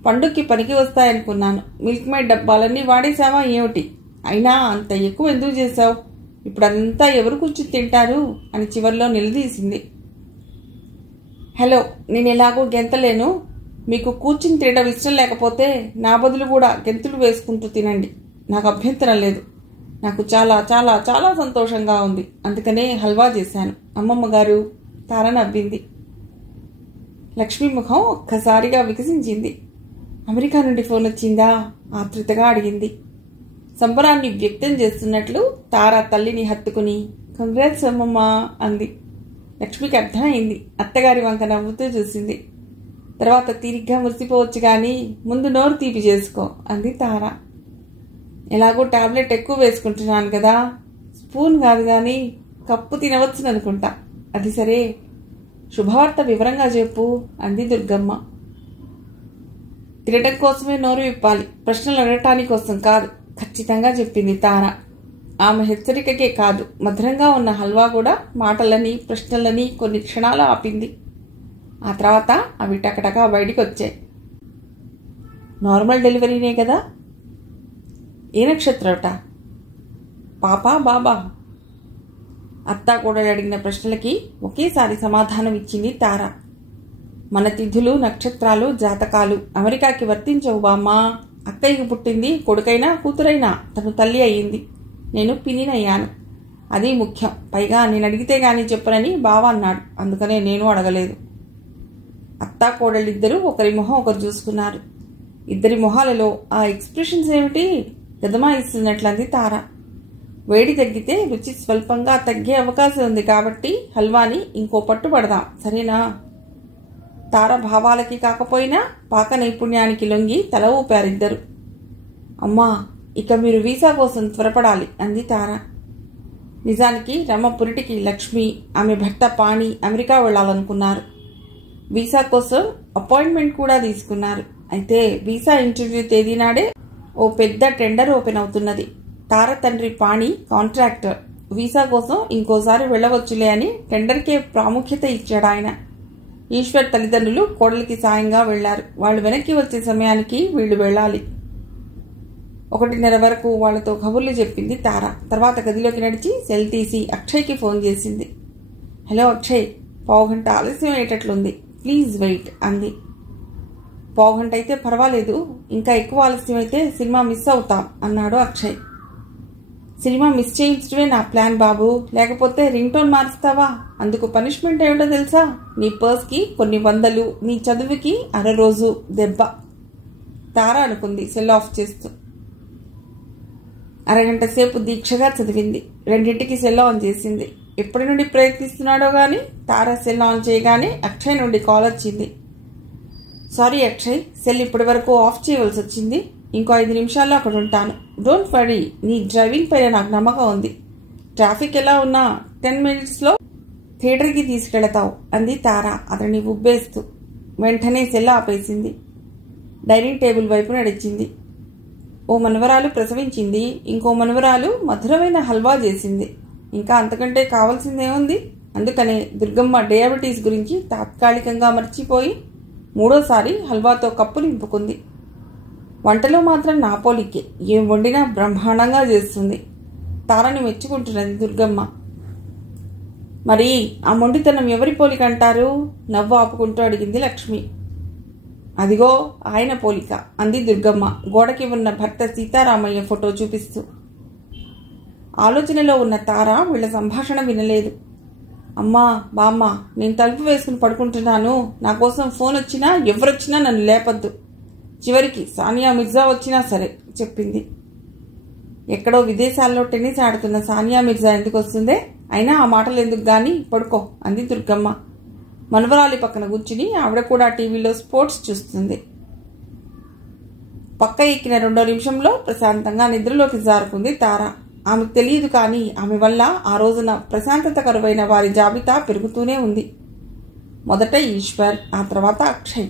పండుగకి పనికి వస్తాయనుకున్నాను. మిల్క్ మేడ్ డబ్బాలన్నీ వాడేశావా ఏమిటి? అయినా అంత ఎక్కువ ఎందుకు చేశావు? ఇప్పుడు అదంతా ఎవరు కూర్చుని తింటారు అని చివర్లో నిలదీసింది. హలో, నేను ఎలాగో గెంతలేను. మీకు కూర్చుని తినడం ఇష్టం లేకపోతే నా బదులు కూడా గెంతులు వేసుకుంటూ తినండి, నాకు అభ్యంతరం లేదు. నాకు చాలా చాలా చాలా సంతోషంగా ఉంది, అందుకనే హల్వా చేశాను అమ్మమ్మ గారు. తార నవ్వింది. లక్ష్మి ముఖం ఒక్కసారిగా వికసించింది. అమెరికా నుండి ఫోన్ వచ్చిందా? ఆతృతగా అడిగింది. సంబరాన్ని వ్యక్తం చేస్తున్నట్లు తార తల్లిని హత్తుకుని కంగ్రాట్స్ అమ్మమ్మ అంది. లక్ష్మికి అర్థమైంది. అత్తగారి వంక నవ్వుతూ చూసింది. తర్వాత తీరిగ్గా మురిసిపోవచ్చు కానీ ముందు నోరు తీపి చేసుకో అంది తార. ఎలాగో టాబ్లెట్ ఎక్కువ వేసుకుంటున్నాను కదా, స్పూన్ కాదు కానీ కప్పు తినవచ్చుననుకుంటా. అది సరే, శుభవార్త వివరంగా చెప్పు అంది దుర్గమ్మ. తినటం కోసమే నోరు విప్పాలి, ప్రశ్నలు అడగటానికి కోసం కాదు, ఖచ్చితంగా చెప్పింది తార. ఆమె హెచ్చరికకే కాదు, మధురంగా ఉన్న హల్వా కూడా మాటలని ప్రశ్నలని కొన్ని క్షణాలు ఆపింది. ఆ తర్వాత అవి టకటకా బయటికి వచ్చాయి. నార్మల్ డెలివరీనే కదా? ఏ నక్షత్రమట? పాపా బాబా? అత్తా కూడా అడిగిన ప్రశ్నలకి ఒకేసారి సమాధానం ఇచ్చింది తార. మన తిథులు నక్షత్రాలు జాతకాలు అమెరికాకి వర్తించవు బామ్మా, అక్కయ్యకి పుట్టింది కొడుకైనా కూతురైనా తను తల్లి అయ్యింది. నేను పిన్నినయ్యాను. అది ముఖ్యం. పైగా నేను అడిగితే గానీ చెప్పనని బావ అన్నాడు. అందుకనే నేను అడగలేదు. అత్తా కోడళ్ళిద్దరూ ఒకరి మొహం ఒకరు చూసుకున్నారు. ఇద్దరి మొహాలలో ఆ ఎక్స్ప్రెషన్స్ ఏమిటి? గదమాయిస్తున్నట్లంది తార. వేడి తగ్గితే రుచి స్వల్పంగా తగ్గే అవకాశం ఉంది కాబట్టి హల్వాని ఇంకో పట్టు పడదాం, సరేనా? తార భావాలకి కాకపోయినా పాక నైపుణ్యానికి లొంగి తల ఊపారిద్దరు. అమ్మా, ఇక మీరు వీసా కోసం త్వరపడాలి అంది తార. నిజానికి రమ పురిటికి లక్ష్మి, ఆమె భర్త పాణి అమెరికా వెళ్లాలనుకున్నారు. వీసా కోసం అపాయింట్మెంట్ కూడా తీసుకున్నారు. అయితే వీసా ఇంటర్వ్యూ తేదీ నాడే ఓ పెద్ద టెండర్ ఓపెన్ అవుతున్నది. తార తండ్రి పాణి కాంట్రాక్టర్. వీసా కోసం ఇంకోసారి వెళ్లవచ్చులే అని టెండర్కే ప్రాముఖ్యత ఇచ్చాడు ఆయన. ఈశ్వర్ తల్లిదండ్రులు కోడలికి సాయంగా వెళ్లారు. వాళ్ళు వెనక్కి వచ్చే సమయానికి వీళ్లు వెళ్ళాలి. 1:30 వరకు వాళ్లతో కబుర్లు చెప్పింది తార. తర్వాత గదిలోకి నడిచి సెల్ తీసి అక్షయ్కి ఫోన్ చేసింది. హలో అక్షయ్, పావుగంట ఆలస్యం అయ్యేటట్లుంది, ప్లీజ్ వెయిట్ అంది. పావుగంట అయితే పర్వాలేదు, ఇంకా ఎక్కువ ఆలస్యం అయితే సినిమా మిస్ అవుతాం అన్నాడు అక్షయ్. సినిమా మిస్ చేయించడమే నా ప్లాన్ బాబు, లేకపోతే రింగ్ టోన్ మారుస్తావా? అందుకు పనిష్మెంట్ ఏమిటో తెలుసా? నీ పర్స్కి కొన్ని వందలు, నీ చదువుకి అరరోజు దెబ్బ. తార అనుకుంది సెల్ ఆఫ్ చేస్తూ. అరగంట సేపు దీక్షగా చదివింది. 2ంటికి సెల్ ఆన్ చేసింది. ఎప్పటి నుండి ప్రయత్నిస్తున్నాడో గాని తార సెల్ ఆన్ చేయగానే అక్షయ్ నుండి కాల్ వచ్చింది. సారీ అక్షయ్, సెల్ ఇప్పటి వరకు ఆఫ్ చేయవలసి వచ్చింది. ఇంకో 5 నిమిషాల్లో అక్కడ ఉంటాను. డోంట్ వరీ, నీ డ్రైవింగ్ పైన నాకు నమ్మకం ఉంది. ట్రాఫిక్ ఎలా ఉన్నా 10 మినిట్స్లో థియేటర్కి తీసుకెళతావు అంది తార అతన్ని ఉబ్బేస్తూ. వెంటనే సెల్ ఆపేసింది. డైనింగ్ టేబుల్ వైపు నడిచింది. ఓ మనవరాలు ప్రసవించింది. ఇంకో మనవరాలు మధురమైన హల్వా చేసింది. ఇంకా అంతకంటే కావాల్సిందేముంది? అందుకనే దుర్గమ్మ డయాబెటీస్ గురించి తాత్కాలికంగా మర్చిపోయి 3వ సారి హల్వాతో కప్పు నింపుకుంది. వంటలో మాత్రం నా పోలికే, ఏం వండినా బ్రహ్మాండంగా చేస్తుంది. తారని మెచ్చుకుంటున్నది దుర్గమ్మ. మరి ఆ మొండితనం ఎవరి పోలిక అంటారు? నవ్వు ఆపుకుంటూ అడిగింది లక్ష్మి. అదిగో ఆయన పోలిక అంది దుర్గమ్మ గోడకి ఉన్న భర్త సీతారామయ్య ఫోటో చూపిస్తూ. ఆలోచనలో ఉన్న తార వీళ్ల సంభాషణ వినలేదు. అమ్మా, బామ్మ, నేను తలుపు వేసుకుని పడుకుంటున్నాను. నా కోసం ఫోన్ వచ్చినా ఎవరొచ్చినా నన్ను లేపద్దు. చివరికి సానియా మిర్జా వచ్చినా సరే చెప్పింది. ఎక్కడో విదేశాల్లో టెన్నిస్ ఆడుతున్న సానియా మిర్జా ఎందుకు వస్తుందే? అయినా ఆ మాటలు ఎందుకు గాని, పడుకో అంది దుర్గమ్మ. మనవరాలి పక్కన కూర్చుని ఆవిడ కూడా టీవీలో స్పోర్ట్స్ చూస్తుంది. పక్క ఎక్కిన 2వ నిమిషంలో ప్రశాంతంగా నిద్రలోకి జారుకుంది తార. ఆమెకు తెలియదు కానీ ఆమె వల్ల ఆ రోజున ప్రశాంతత కరువైన వారి జాబితా పెరుగుతూనే ఉంది. మొదట ఈశ్వర్, ఆ తర్వాత అక్షయ్.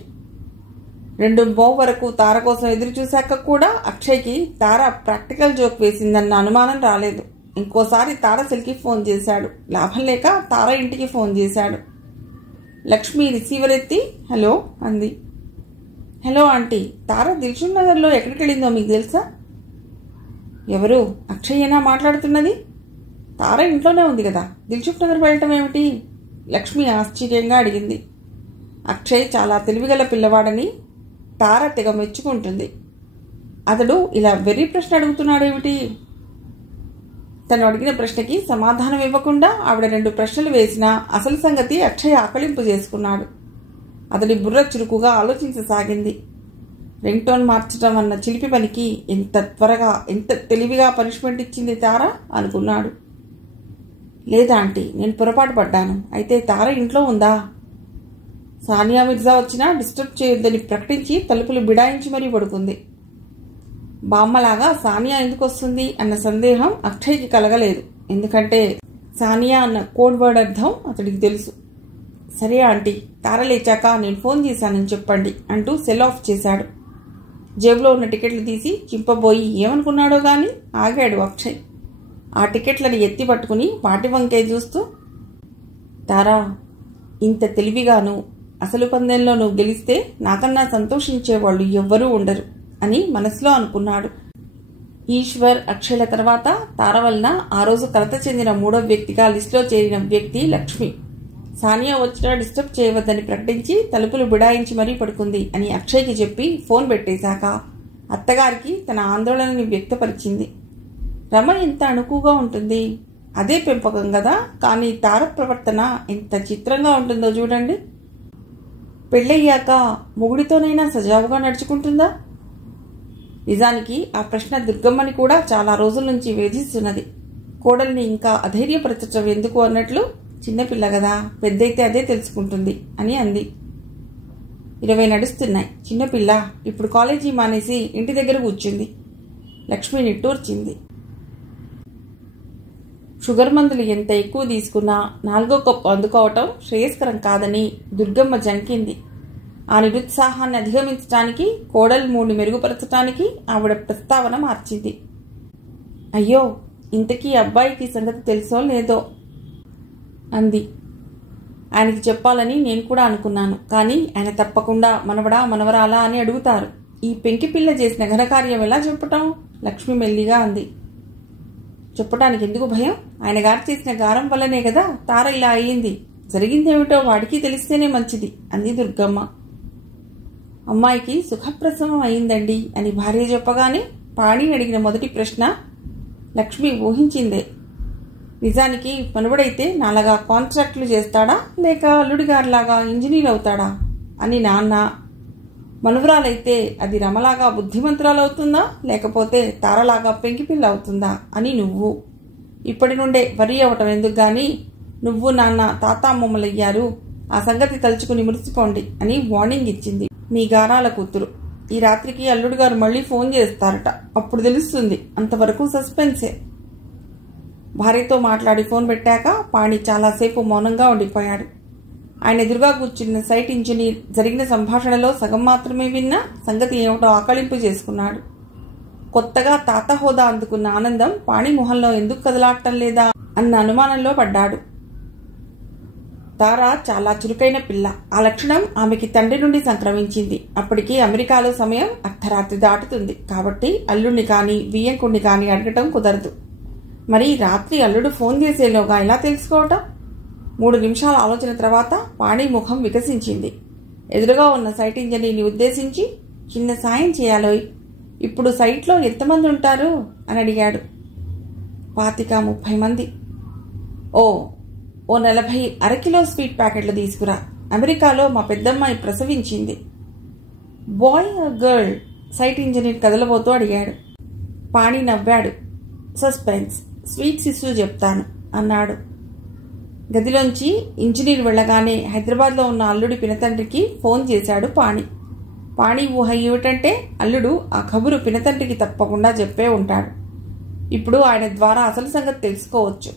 2:00 వరకు తార కోసం ఎదురు చూశాక కూడా అక్షయ్కి తార ప్రాక్టికల్ జోక్ వేసిందన్న అనుమానం రాలేదు. ఇంకోసారి తార సెల్కి ఫోన్ చేశాడు. లాభం లేక తార ఇంటికి ఫోన్ చేశాడు. లక్ష్మి రిసీవర్ ఎత్తి హలో అంది. హలో ఆంటీ, తార దిల్షుక్ నగర్లో ఎక్కడికి వెళ్ళిందో మీకు తెలుసా? ఎవరు? అక్షయ్యేనా మాట్లాడుతున్నది? తార ఇంట్లోనే ఉంది కదా, దిల్షుక్ నగర్ వెళ్ళటం ఏమిటి? లక్ష్మి ఆశ్చర్యంగా అడిగింది. అక్షయ్ చాలా తెలివిగల పిల్లవాడని తార తెగ మెచ్చుకుంటుంది. అతడు ఇలా వెర్రి ప్రశ్న అడుగుతున్నాడేమిటి? తను అడిగిన ప్రశ్నకి సమాధానం ఇవ్వకుండా ఆవిడ 2 ప్రశ్నలు వేసినా అసలు సంగతి అక్షయ్ ఆకలింపు చేసుకున్నాడు. అతడి బుర్ర చురుకుగా ఆలోచించసాగింది. రింగ్ టోన్ మార్చడం అన్న చిలిపి పనికి ఎంత త్వరగా, ఎంత తెలివిగా పనిష్మెంట్ ఇచ్చింది తార అనుకున్నాడు. లేదా ఆంటీ, నేను పొరపాటు పడ్డాను. అయితే తార ఇంట్లో ఉందా? సానియా మిర్జా వచ్చినా డిస్టర్బ్ చేయొద్దని ప్రకటించి తలుపులు బిడాయించి మరీ పడుకుంది. బామ్మలాగా సానియా ఎందుకు వస్తుంది అన్న సందేహం అక్షయ్కి కలగలేదు. ఎందుకంటే సానియా అన్న కోడ్ వర్డ్ అర్థం అతడికి తెలుసు. సరే ఆంటీ, తార లేచాక నేను ఫోన్ చేశానని చెప్పండి అంటూ సెల్ ఆఫ్ చేశాడు. జేబులో ఉన్న టికెట్లు తీసి చింపబోయి ఏమనుకున్నాడో గాని ఆగాడు అక్షయ్. ఆ టికెట్లను ఎత్తి పట్టుకుని వాటి వంకే చూస్తూ, తారా, ఇంత తెలివిగాను అసలు పందెంలో నువ్వు గెలిస్తే నాకన్నా సంతోషించేవాళ్లు ఎవ్వరూ ఉండరు అని మనసులో అనుకున్నాడు. ఈశ్వర్, అక్షయ్ల తర్వాత తార వలన ఆ రోజు కలత చెందిన 3వ వ్యక్తిగా లిస్టులో చేరిన వ్యక్తి లక్ష్మి. సానియా వచ్చినా డిస్టర్బ్ చేయవద్దని ప్రకటించి తలుపులు బిడాయించి మరీ పడుకుంది అని అక్షయ్కి చెప్పి ఫోన్ పెట్టేశాక అత్తగారికి తన ఆందోళనని వ్యక్తపరిచింది. రమ ఎంత అణుకుగా ఉంటుంది, అదే పెంపకం కదా, కానీ తార ప్రవర్తన ఎంత చిత్రంగా ఉంటుందో చూడండి. పెళ్ళయ్యాక మొగుడితోనైనా సజావుగా నడుచుకుంటుందా? నిజానికి ఆ ప్రశ్న దుర్గమ్మని కూడా చాలా రోజుల నుంచి వేధిస్తున్నది. కోడల్ని ఇంకా అధైర్యపరచటం ఎందుకు అన్నట్లు, చిన్నపిల్ల కదా, పెద్దయితే అదే తెలుసుకుంటుంది అని అంది. 20 నడుస్తున్నాయి. చిన్నపిల్ల ఇప్పుడు కాలేజీ మానేసి ఇంటి దగ్గర కూర్చుంది. లక్ష్మి నిట్టూర్చింది. షుగర్ మందులు ఎంత ఎక్కువ తీసుకున్నా 4వ కప్పు అందుకోవటం శ్రేయస్కరం కాదని దుర్గమ్మ జంకింది. ఆ నిరుత్సాహాన్ని అధిగమించడానికి, కోడలు మూడు మెరుగుపరచడానికి ఆవిడ ప్రస్తావన మార్చింది. అయ్యో, ఇంతకీ అబ్బాయికి సంగతి తెలుసో లేదో అంది. ఆయనకి చెప్పాలని నేను కూడా అనుకున్నాను, కానీ ఆయన తప్పకుండా మనవడా మనవరాలా అని అడుగుతారు. ఈ పెంకి పిల్ల చేసిన ఘనకార్యం ఎలా చెప్పటం? లక్ష్మి మెల్లిగా అంది. చెప్పటానికి ఎందుకు భయం? ఆయన గారు చేసిన గారం వల్లనే కదా తార ఇలా అయ్యింది. జరిగిందేమిటో వాడికి తెలిస్తేనే మంచిది అంది దుర్గమ్మ. అమ్మాయికి సుఖప్రసవం అయిందండి అని భార్య చెప్పగానే పాణి అడిగిన మొదటి ప్రశ్న లక్ష్మి ఊహించిందే. నిజానికి మనవడైతే నాలాగా కాంట్రాక్టులు చేస్తాడా, లేక అల్లుడిగారిలాగా ఇంజనీర్ అవుతాడా అని నాన్న, మనవరాలైతే అది రమలాగా బుద్ధిమంతురాలవుతుందా, లేకపోతే తారలాగా పెంకిపిల్ల అవుతుందా అని నువ్వు. ఇప్పటి నుండే వరి అవటం ఎందుకు గాని, నువ్వు నాన్న తాత అమ్మమ్మలయ్యారు, ఆ సంగతి తలుచుకుని మురిసిపోండి అని వార్నింగ్ ఇచ్చింది మీ గారాల కూతురు. ఈ రాత్రికి అల్లుడు గారు మళ్లీ ఫోన్ చేస్తారట, అప్పుడు తెలుస్తుంది. అంతవరకు సస్పెన్సే. భార్యతో మాట్లాడి ఫోన్ పెట్టాక పాణి చాలాసేపు మౌనంగా ఉండిపోయాడు. ఆయన ఎదురుగా కూర్చున్న సైట్ ఇంజనీర్ జరిగిన సంభాషణలో సగం మాత్రమే విన్నా సంగతి ఏమిటో ఆకళింపు చేసుకున్నాడు. కొత్తగా తాత హోదా అందుకున్న ఆనందం పాణి మొహంలో ఎందుకు కదలాడటం లేదా అన్న అనుమానంలో పడ్డాడు. తార చాలా చురుకైన పిల్ల. ఆ లక్షణం ఆమెకి తండ్రి నుండి సంక్రమించింది. అప్పటికి అమెరికాలో సమయం అర్ధరాత్రి దాటుతుంది. కాబట్టి అల్లుడిని కానీ బియ్యంకుడిని కానీ అడగటం కుదరదు. మరి రాత్రి అల్లుడు ఫోన్ చేసేలోగా ఎలా తెలుసుకోవటం? 3 నిమిషాల ఆలోచన తర్వాత పాణి ముఖం వికసించింది. ఎదురుగా ఉన్న సైట్ ఇంజనీర్ని ఉద్దేశించి, చిన్న సాయం చేయాలోయ్, ఇప్పుడు సైట్లో ఎంతమంది ఉంటారు అని అడిగాడు. 25-30 మంది. ఓ 40 అరకిలో స్వీట్ ప్యాకెట్లు తీసుకురా. అమెరికాలో మా పెద్దమ్మాయి ప్రసవించింది. Boy girl? సైట్ ఇంజనీర్ కదలబోతూ అడిగాడు. పాణి నవ్వాడు. సస్పెన్స్, స్వీట్ శిశువు చెప్తాను అన్నాడు. గదిలోంచి ఇంజనీర్ వెళ్లగానే హైదరాబాద్లో ఉన్న అల్లుడి పినతండ్రికి ఫోన్ చేశాడు పాణి. పాణి ఊహ ఏమిటంటే అల్లుడు ఆ కబురు పినతండ్రికి తప్పకుండా చెప్పే ఉంటాడు. ఇప్పుడు ఆయన ద్వారా అసలు సంగతి తెలుసుకోవచ్చు.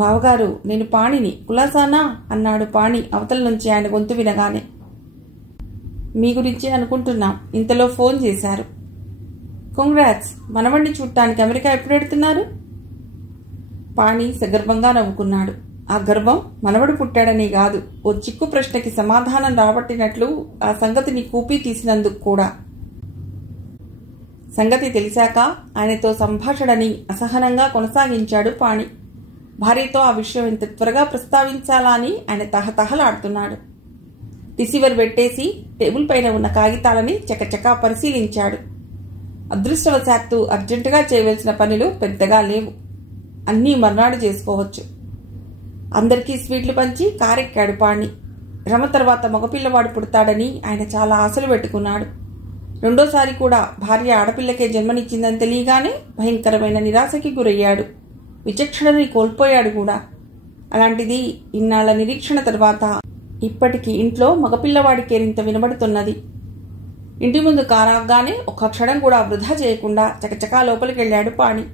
బావగారు, నేను పాణిని, కులాసానా అన్నాడు పాణి అవతల నుంచి ఆయన గొంతు వినగానే. మీ గురించే అనుకుంటున్నాం, ఇంతలో ఫోన్ చేశారు. కంగ్రాట్స్, మనవణ్ణి చూడటానికి అమెరికా ఎప్పుడు ఎడుతున్నారు? పాణి సగర్వంగా నవ్వుకున్నాడు. ఆ గర్వం మనవడు పుట్టాడని కాదు, ఓ చిక్కు ప్రశ్నకి సమాధానం రాబట్టినట్లు ఆ సంగతిని కూపీ తీసినందుకు కూడా. సంగతి తెలిసాక ఆయనతో సంభాషణని అసహనంగా కొనసాగించాడు పాణి. భార్యతో ఆ విషయం ఇంత త్వరగా ప్రస్తావించాలా అని ఆయన తహతహలాడుతున్నాడు. రిసీవర్ పెట్టేసి టేబుల్ పైన ఉన్న కాగితాలని చకచకా పరిశీలించాడు. అదృష్టవశాత్తు అర్జెంటుగా చేయవలసిన పనులు పెద్దగా లేవు. అన్నీ మర్నాడు చేసుకోవచ్చు. అందరికీ స్వీట్లు పంచి కారెక్కాడు పాణి. రమ తర్వాత మగపిల్లవాడు పుడతాడని ఆయన చాలా ఆశలు పెట్టుకున్నాడు. రెండోసారి కూడా భార్య ఆడపిల్లకే జన్మనిచ్చిందని తెలియగానే భయంకరమైన నిరాశకి గురయ్యాడు. విచక్షణని కోల్పోయాడు కూడా. అలాంటిది ఇన్నాళ్ల నిరీక్షణ తర్వాత ఇప్పటికి ఇంట్లో మగపిల్లవాడి కేరింత వినబడుతున్నది. ఇంటి ముందు కారాగానే ఒక్క క్షణం కూడా వృధా చేయకుండా చకచకా లోపలికెళ్లాడు పాణి.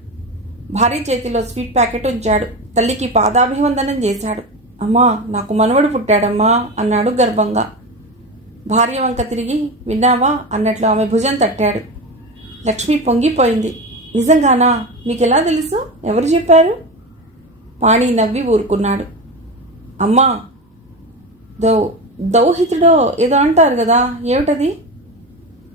భార్య చేతిలో స్వీట్ ప్యాకెట్ ఉంచాడు. తల్లికి పాదాభివందనం చేశాడు. అమ్మా, నాకు మనవడు పుట్టాడమ్మా అన్నాడు గర్వంగా. భార్య వంక తిరిగి, విన్నావా అన్నట్లు ఆమె భుజం తట్టాడు. లక్ష్మి పొంగిపోయింది. నిజంగానా? మీకెలా తెలుసు? ఎవరు చెప్పారు? పాణి నవ్వి ఊరుకున్నాడు. అమ్మా, దౌహితుడో ఏదో అంటారు కదా, ఏమిటది?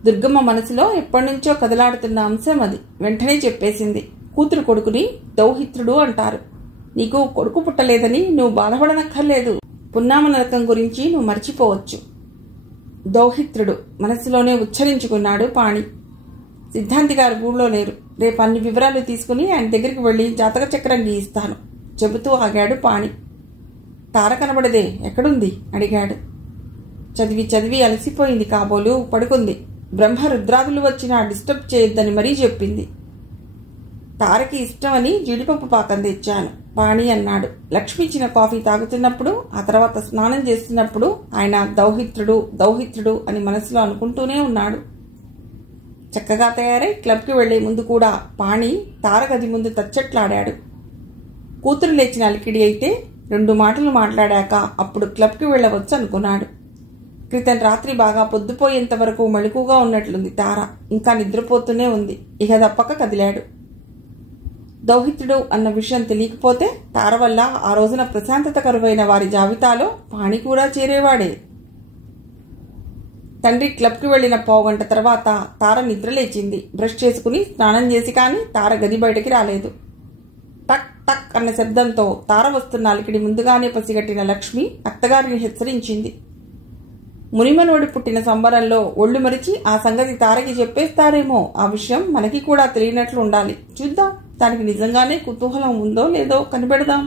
దుర్గమ్మ మనసులో ఎప్పటినుంచో కదలాడుతున్న అంశం అది. వెంటనే చెప్పేసింది. కూతురు కొడుకుని దౌహిత్రుడు అంటారు. నీకు కొడుకు పుట్టలేదని నువ్వు బాధపడనక్కర్లేదు. పున్నామ నరకం గురించి నువ్వు మర్చిపోవచ్చు. దౌహిత్రుడు మనసులోనే ఉచ్చరించుకున్నాడు పాణి. సిద్ధాంతి గారు ఊళ్ళో లేరు. రేపు అన్ని వివరాలు తీసుకుని ఆయన దగ్గరికి వెళ్ళి జాతక చక్రం గీయిస్తాను చెబుతూ ఆగాడు పాణి. తార కనబడదే, ఎక్కడుంది అడిగాడు. చదివి చదివి అలసిపోయింది కాబోలు, పడుకుంది. బ్రహ్మ రుద్రాదులు వచ్చినా డిస్టర్బ్ చేయొద్దని మరీ చెప్పింది. తారకి ఇష్టమని జీడిపప్పు పాకం తెచ్చాను పాణి అన్నాడు. లక్ష్మి ఇచ్చిన కాఫీ తాగుతున్నప్పుడు, ఆ తర్వాత స్నానం చేస్తున్నప్పుడు ఆయన దౌహిత్రుడు దౌహిత్రుడు అని మనసులో అనుకుంటూనే ఉన్నాడు. చక్కగా తయారై క్లబ్కి వెళ్లే ముందు కూడా పాణి తార గది ముందు తచ్చట్లాడాడు. కూతురు లేచిన అలికిడి అయితే 2 మాటలు మాట్లాడాక అప్పుడు క్లబ్కి వెళ్ళవచ్చు అనుకున్నాడు. క్రితం రాత్రి బాగా పొద్దుపోయేంత వరకు మెళుకుగా ఉన్నట్లుంది తార. ఇంకా నిద్రపోతూనే ఉంది. ఇక తప్పక కదిలాడు. దౌహిత్రుడు అన్న విషయం తెలియకపోతే తార వల్ల ఆ రోజున ప్రశాంతత కరువైన వారి జాబితాలో పాణి కూడా చేరేవాడే. తండ్రి క్లబ్కి వెళ్లిన పావుగంట తర్వాత తార నిద్రలేచింది. బ్రష్ చేసుకుని స్నానం చేసి కానీ తార గది బయటకి రాలేదు. టక్ టక్ అన్న శబ్దంతో తార వస్తున్న అలికిడి ముందుగానే పసిగట్టిన లక్ష్మి అత్తగారిని హెచ్చరించింది. మునిమనోడి పుట్టిన సంబరంలో ఒళ్ళు మరిచి ఆ సంగతి తారకి చెప్పేస్తారేమో. ఆ విషయం మనకి కూడా తెలియనట్లు ఉండాలి. చూద్దాం, దానికి నిజంగానే కుతూహలం ఉందో లేదో కనిపెడదాం.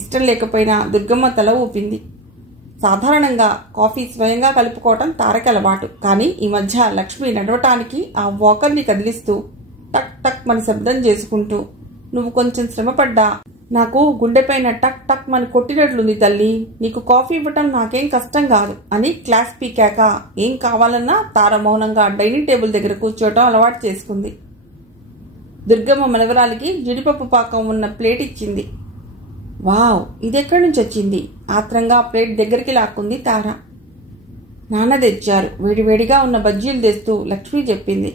ఇష్టం లేకపోయినా దుర్గమ్మ తల ఊపింది. సాధారణంగా కాఫీ స్వయంగా కలుపుకోవటం తారకి అలవాటు. కానీ ఈ మధ్య లక్ష్మి నడవటానికి ఆ వాకర్ని కదిలిస్తూ టక్ టక్ మన శబ్దం చేసుకుంటూ, నువ్వు కొంచెం శ్రమపడ్డా నాకు గుండెపైన టక్ టక్ మన కొట్టినట్లుంది తల్లి, నీకు కాఫీ ఇవ్వటం నాకేం కష్టం కాదు అని క్లాస్ పీకాక ఏం కావాలన్నా తార మౌనంగా డైనింగ్ టేబుల్ దగ్గర కూర్చోవటం అలవాటు చేసుకుంది. దుర్గమ్మ మనవరాలికి జీడిపప్పు పాకం ఉన్న ప్లేట్ ఇచ్చింది. వావ్, ఇదెక్కడి నుంచి వచ్చింది? ఆత్రంగా ప్లేట్ దగ్గరికి లాక్కుంది తార. నాన్న తెచ్చారు, వేడివేడిగా ఉన్న బజ్జీలు తెస్తూ లక్ష్మి చెప్పింది.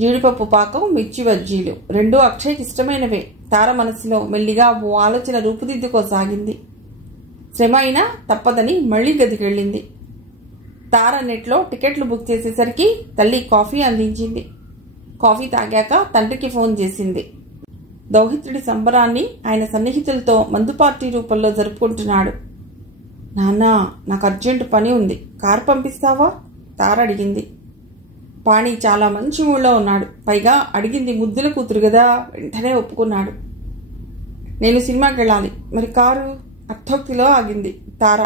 జీడిపప్పు పాకం, మిర్చి బజ్జీలు 2 అక్షయ్కి ఇష్టమైనవే. తార మనసులో మెల్లిగా ఓ ఆలోచన రూపుదిద్దుకోసాగింది. శ్రమ అయినా తప్పదని మళ్లీ గదికెళ్ళింది. తార నెట్లో టికెట్లు బుక్ చేసేసరికి తల్లి కాఫీ అందించింది. కాఫీ తాగాక తండ్రికి ఫోన్ చేసింది. దౌహిత్రుడి సంబరాన్ని ఆయన సన్నిహితులతో మందు పార్టీ రూపంలో జరుపుకుంటున్నాడు. నాన్నా, నాకు అర్జెంటు పని ఉంది, కారు పంపిస్తావా? తార అడిగింది. పాణి చాలా మంచి మూడ్లో ఉన్నాడు. పైగా అడిగింది ముద్దుల కూతురు కదా, వెంటనే ఒప్పుకున్నాడు. నేను సినిమాకి వెళ్ళాలి, మరి కారు? అర్థోక్తిలో ఆగింది తార.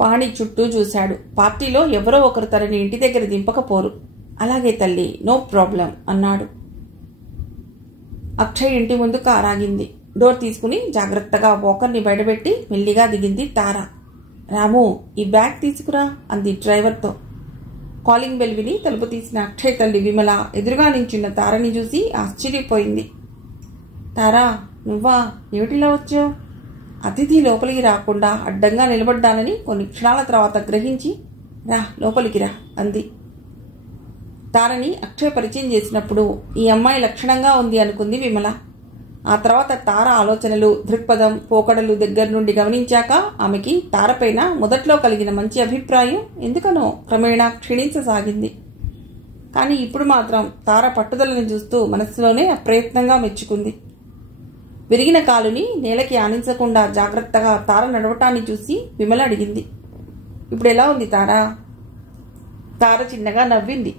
పాణి చుట్టూ చూశాడు. పార్టీలో ఎవరో ఒకరు తనని ఇంటి దగ్గర దింపకపోరు. అలాగే తల్లి, నో ప్రాబ్లం అన్నాడు. అక్షయ్ ఇంటి ముందు కారాగింది. డోర్ తీసుకుని జాగ్రత్తగా వాకర్ని బయటపెట్టి మెల్లిగా దిగింది తార. రాము, ఈ బ్యాగ్ తీసుకురా అంది డ్రైవర్తో. కాలింగ్ బెల్ విని తలుపు తీసిన అక్షయ్ తల్లి విమల ఎదురుగా నించున్న తారని చూసి ఆశ్చర్యపోయింది. తారా, నువ్వా? ఏమిటిలా వచ్చావు? అతిథి లోపలికి రాకుండా అడ్డంగా నిలబడ్డానని కొన్ని క్షణాల తర్వాత గ్రహించి, రా లోపలికి రా అంది. తారని అక్షయ్ పరిచయం చేసినప్పుడు ఈ అమ్మాయి లక్షణంగా ఉంది అనుకుంది విమల. ఆ తర్వాత తార ఆలోచనలు, దృక్పథం, పోకడలు దగ్గర నుండి గమనించాక ఆమెకి తారపైన మొదట్లో కలిగిన మంచి అభిప్రాయం ఎందుకనో క్రమేణా క్షీణించసాగింది. కానీ ఇప్పుడు మాత్రం తార పట్టుదలను చూస్తూ మనస్సులోనే అప్రయత్నంగా మెచ్చుకుంది. విరిగిన కాలుని నేలకి ఆనించకుండా జాగ్రత్తగా తార నడవటాన్ని చూసి విమల అడిగింది. ఇప్పుడు ఎలా ఉంది తారా? తార చిన్నగా నవ్వింది.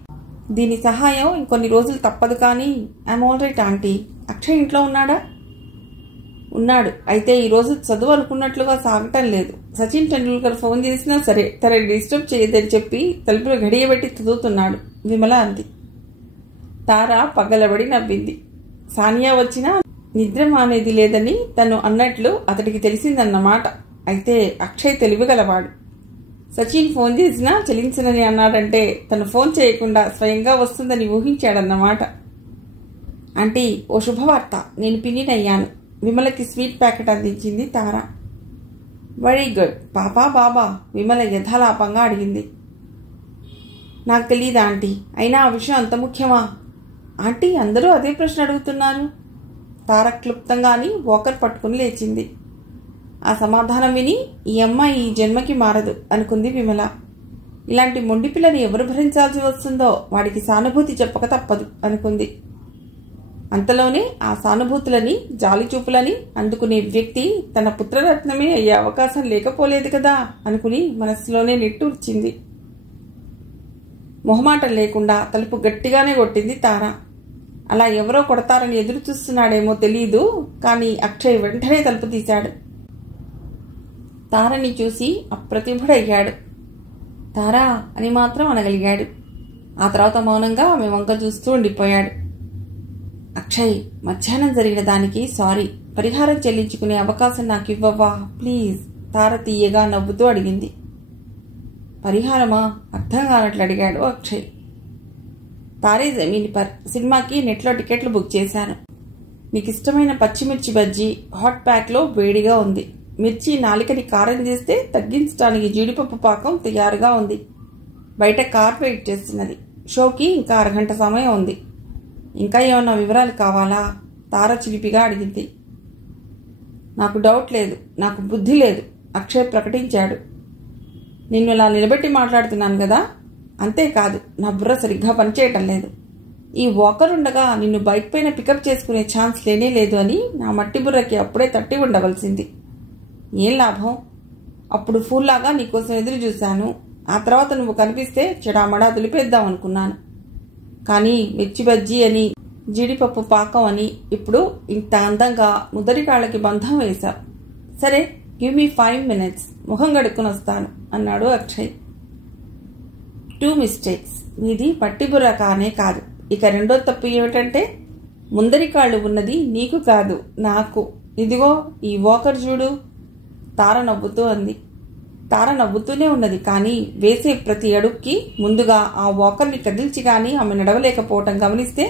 దీని సహాయం ఇంకొన్ని రోజులు తప్పదు, కానీ I'm all right aunty. Akshay ఇంట్లో ఉన్నాడా? ఉన్నాడు. అయితే ఈరోజు చదువు అనుకున్నట్లుగా సాగటం లేదు. సచిన్ టెండూల్కర్ ఫోన్ చేసినా సరే తనని డిస్టర్బ్ చేయదని చెప్పి తలుపులు గడియబెట్టి చదువుతున్నాడు విమల అంది. తార పగలబడి నవ్వింది. సానియా వచ్చినా నిద్ర మానేది లేదని తను అన్నట్లు అతడికి తెలిసిందన్నమాట. అయితే అక్షయ్ తెలివిగలవాడు. సచిన్ ఫోన్ చేసినా చెలించనని అన్నాడంటే తను ఫోన్ చేయకుండా స్వయంగా వస్తుందని ఊహించాడన్నమాట. ఆంటీ, ఓ శుభవార్త, నేను పిన్నినయ్యాను. విమలకి స్వీట్ ప్యాకెట్ అందించింది తార. వెరీ గుడ్ పాపా బాబా, విమల యథాలాపంగా అడిగింది. నాకు తెలియదా ఆంటీ, అయినా ఆ విషయం అంత ముఖ్యమా? ఆంటీ, అందరూ అదే ప్రశ్న అడుగుతున్నారు. తార క్లుప్తంగాని వాకర్ పట్టుకుని లేచింది. ఆ సమాధానం విని ఈ అమ్మాయి ఈ జన్మకి మారదు అనుకుంది విమల. ఇలాంటి మొండి పిల్లని ఎవరు భరించాల్సి వస్తుందో వాడికి సానుభూతి చెప్పక తప్పదు అనుకుంది. అంతలోనే ఆ సానుభూతులని, జాలిచూపులని అందుకునే వ్యక్తి తన పుత్రరత్నమే అయ్యే అవకాశం లేకపోలేదు కదా అనుకుని మనస్సులోనే నిట్టూర్చింది. మొహమాటం లేకుండా తలుపు గట్టిగానే కొట్టింది తార. అలా ఎవరో కొడతారని ఎదురు చూస్తున్నాడేమో తెలీదు, కానీ అక్షయ్ వెంటనే తలుపు తీశాడు. తారని చూసి అప్రతిభుడయ్యాడు. తారా అని మాత్రం అనగలిగాడు. ఆ తర్వాత మౌనంగా ఆమె వంక చూస్తూ ఉండిపోయాడు. అక్షయ్, మధ్యాహ్నం జరిగిన దానికి సారీ. పరిహారం చెల్లించుకునే అవకాశం నాకు ఇవ్వవా ప్లీజ్? తార తీయగా నవ్వుతూ అడిగింది. పరిహారమా? అర్థం కానట్లు అడిగాడు అక్షయ్. తారే జమీన్ పర్ సినిమాకి నెట్లో టికెట్లు బుక్ చేశాను. నీకు ఇష్టమైన పచ్చిమిర్చి బజ్జీ హాట్ ప్యాక్లో వేడిగా ఉంది. మిర్చి నాలికని కారం చేస్తే తగ్గించడానికి జీడిపప్పు పాకం తయారుగా ఉంది. బయట కార్ వెయిట్ చేస్తున్నది. షోకి ఇంకా అరగంట సమయం ఉంది. ఇంకా ఏమన్నా వివరాలు కావాలా? తార చిలిపిగా అడిగింది. నాకు డౌట్ లేదు, నాకు బుద్ధి లేదు, అక్షయ్ ప్రకటించాడు. నిన్ను ఇలా నిలబెట్టి మాట్లాడుతున్నాను కదా. అంతేకాదు, నా బుర్ర సరిగ్గా పనిచేయటం లేదు. ఈ వాకర్ ఉండగా నిన్ను బైక్ పైన పికప్ చేసుకునే ఛాన్స్ లేనే లేదు అని నా మట్టి బుర్రకి అప్పుడే తట్టి ఉండవలసింది. ఏం లాభం? అప్పుడు ఫూల్లాగా నీకోసం ఎదురు చూశాను. ఆ తర్వాత నువ్వు కనిపిస్తే చెడామడా దులిపేద్దాం అనుకున్నాను. కానీ మిర్చి బజ్జీ అని జీడిపప్పు పాకం అని ఇప్పుడు ఇంత అందంగా ముదరి కాళ్ళకి బంధం వేశావు. సరే, గివ్ మీ 5 minutes, ముఖం గడుక్కుని వస్తాను అన్నాడు అక్షయ్. 2 mistakes. నీది పట్టిబుర్ర కానే కాదు. ఇక రెండో తప్పు ఏమిటంటే, ముందరి కాళ్ళు ఉన్నది నీకు కాదు, నాకు. ఇదిగో ఈ వాకర్ చూడు. తార నవ్వుతూ అంది. తార నవ్వుతూనే ఉన్నది, కానీ వేసే ప్రతి అడుగుకి ముందుగా ఆ వాకర్ని కదిల్చి కానీ ఆమె నడవలేకపోవటం గమనిస్తే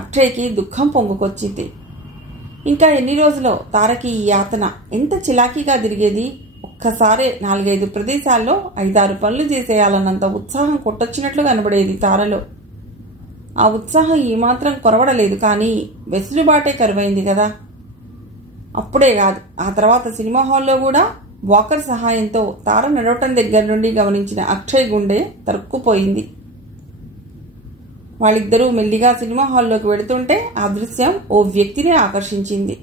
అక్షయ్కి దుఃఖం పొంగుకొచ్చింది. ఇంకా ఎన్ని రోజులో తారకి ఈ యాతన? ఎంత చిలాకీగా తిరిగేది. ఒక్కసారే 4-5 ప్రదేశాల్లో 5-6 పనులు చేసేయాలన్నంత ఉత్సాహం కొట్టొచ్చినట్లు కనబడేది తారలో. ఆ ఉత్సాహం ఏమాత్రం కొరవడలేదు, కానీ వెసులుబాటే కరువైంది కదా. అప్పుడే కాదు, ఆ తర్వాత సినిమా హాల్లో కూడా వాకర్ సహాయంతో తార నడవటం దగ్గర నుండి గమనించిన అక్షయ్ గుండె తరుక్కుపోయింది. వాళ్ళిద్దరూ మెల్లిగా సినిమా హాల్లోకి వెళుతుంటే ఆ దృశ్యం ఓ వ్యక్తిని ఆకర్షించింది.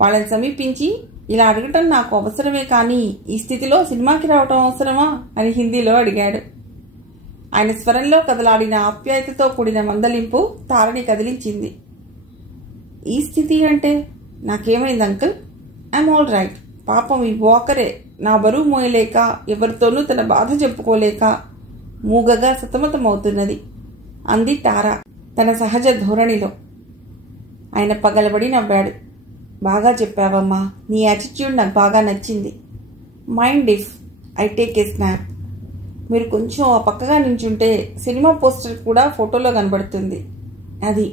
వాళ్ళని సమీపించి, ఇలా అడగటం నాకు అవసరమే, కానీ ఈ స్థితిలో సినిమాకి రావటం అవసరమా అని హిందీలో అడిగాడు. ఆయన స్వరంలో కదలాడిన ఆప్యాయతతో కూడిన మందలింపు తారని కదిలించింది. ఈ స్థితి అంటే? నాకేమైంది అంకుల్? I'm all right. పాపం ఈ వాకరే నా బరువు మోయలేక, ఎవరితోనూ తన బాధ చెప్పుకోలేక మూగగా సతమతమవుతున్నది అంది తార తన సహజ ధోరణిలో. ఆయన పగలబడి నవ్వాడు. బాగా చెప్పావమ్మా, నీ యాటిట్యూడ్ నాకు బాగా నచ్చింది. Mind if I take a snap. మీరు కొంచెం ఆ పక్కగా నించుంటే సినిమా పోస్టర్ కూడా ఫోటోలో కనబడుతుంది. అది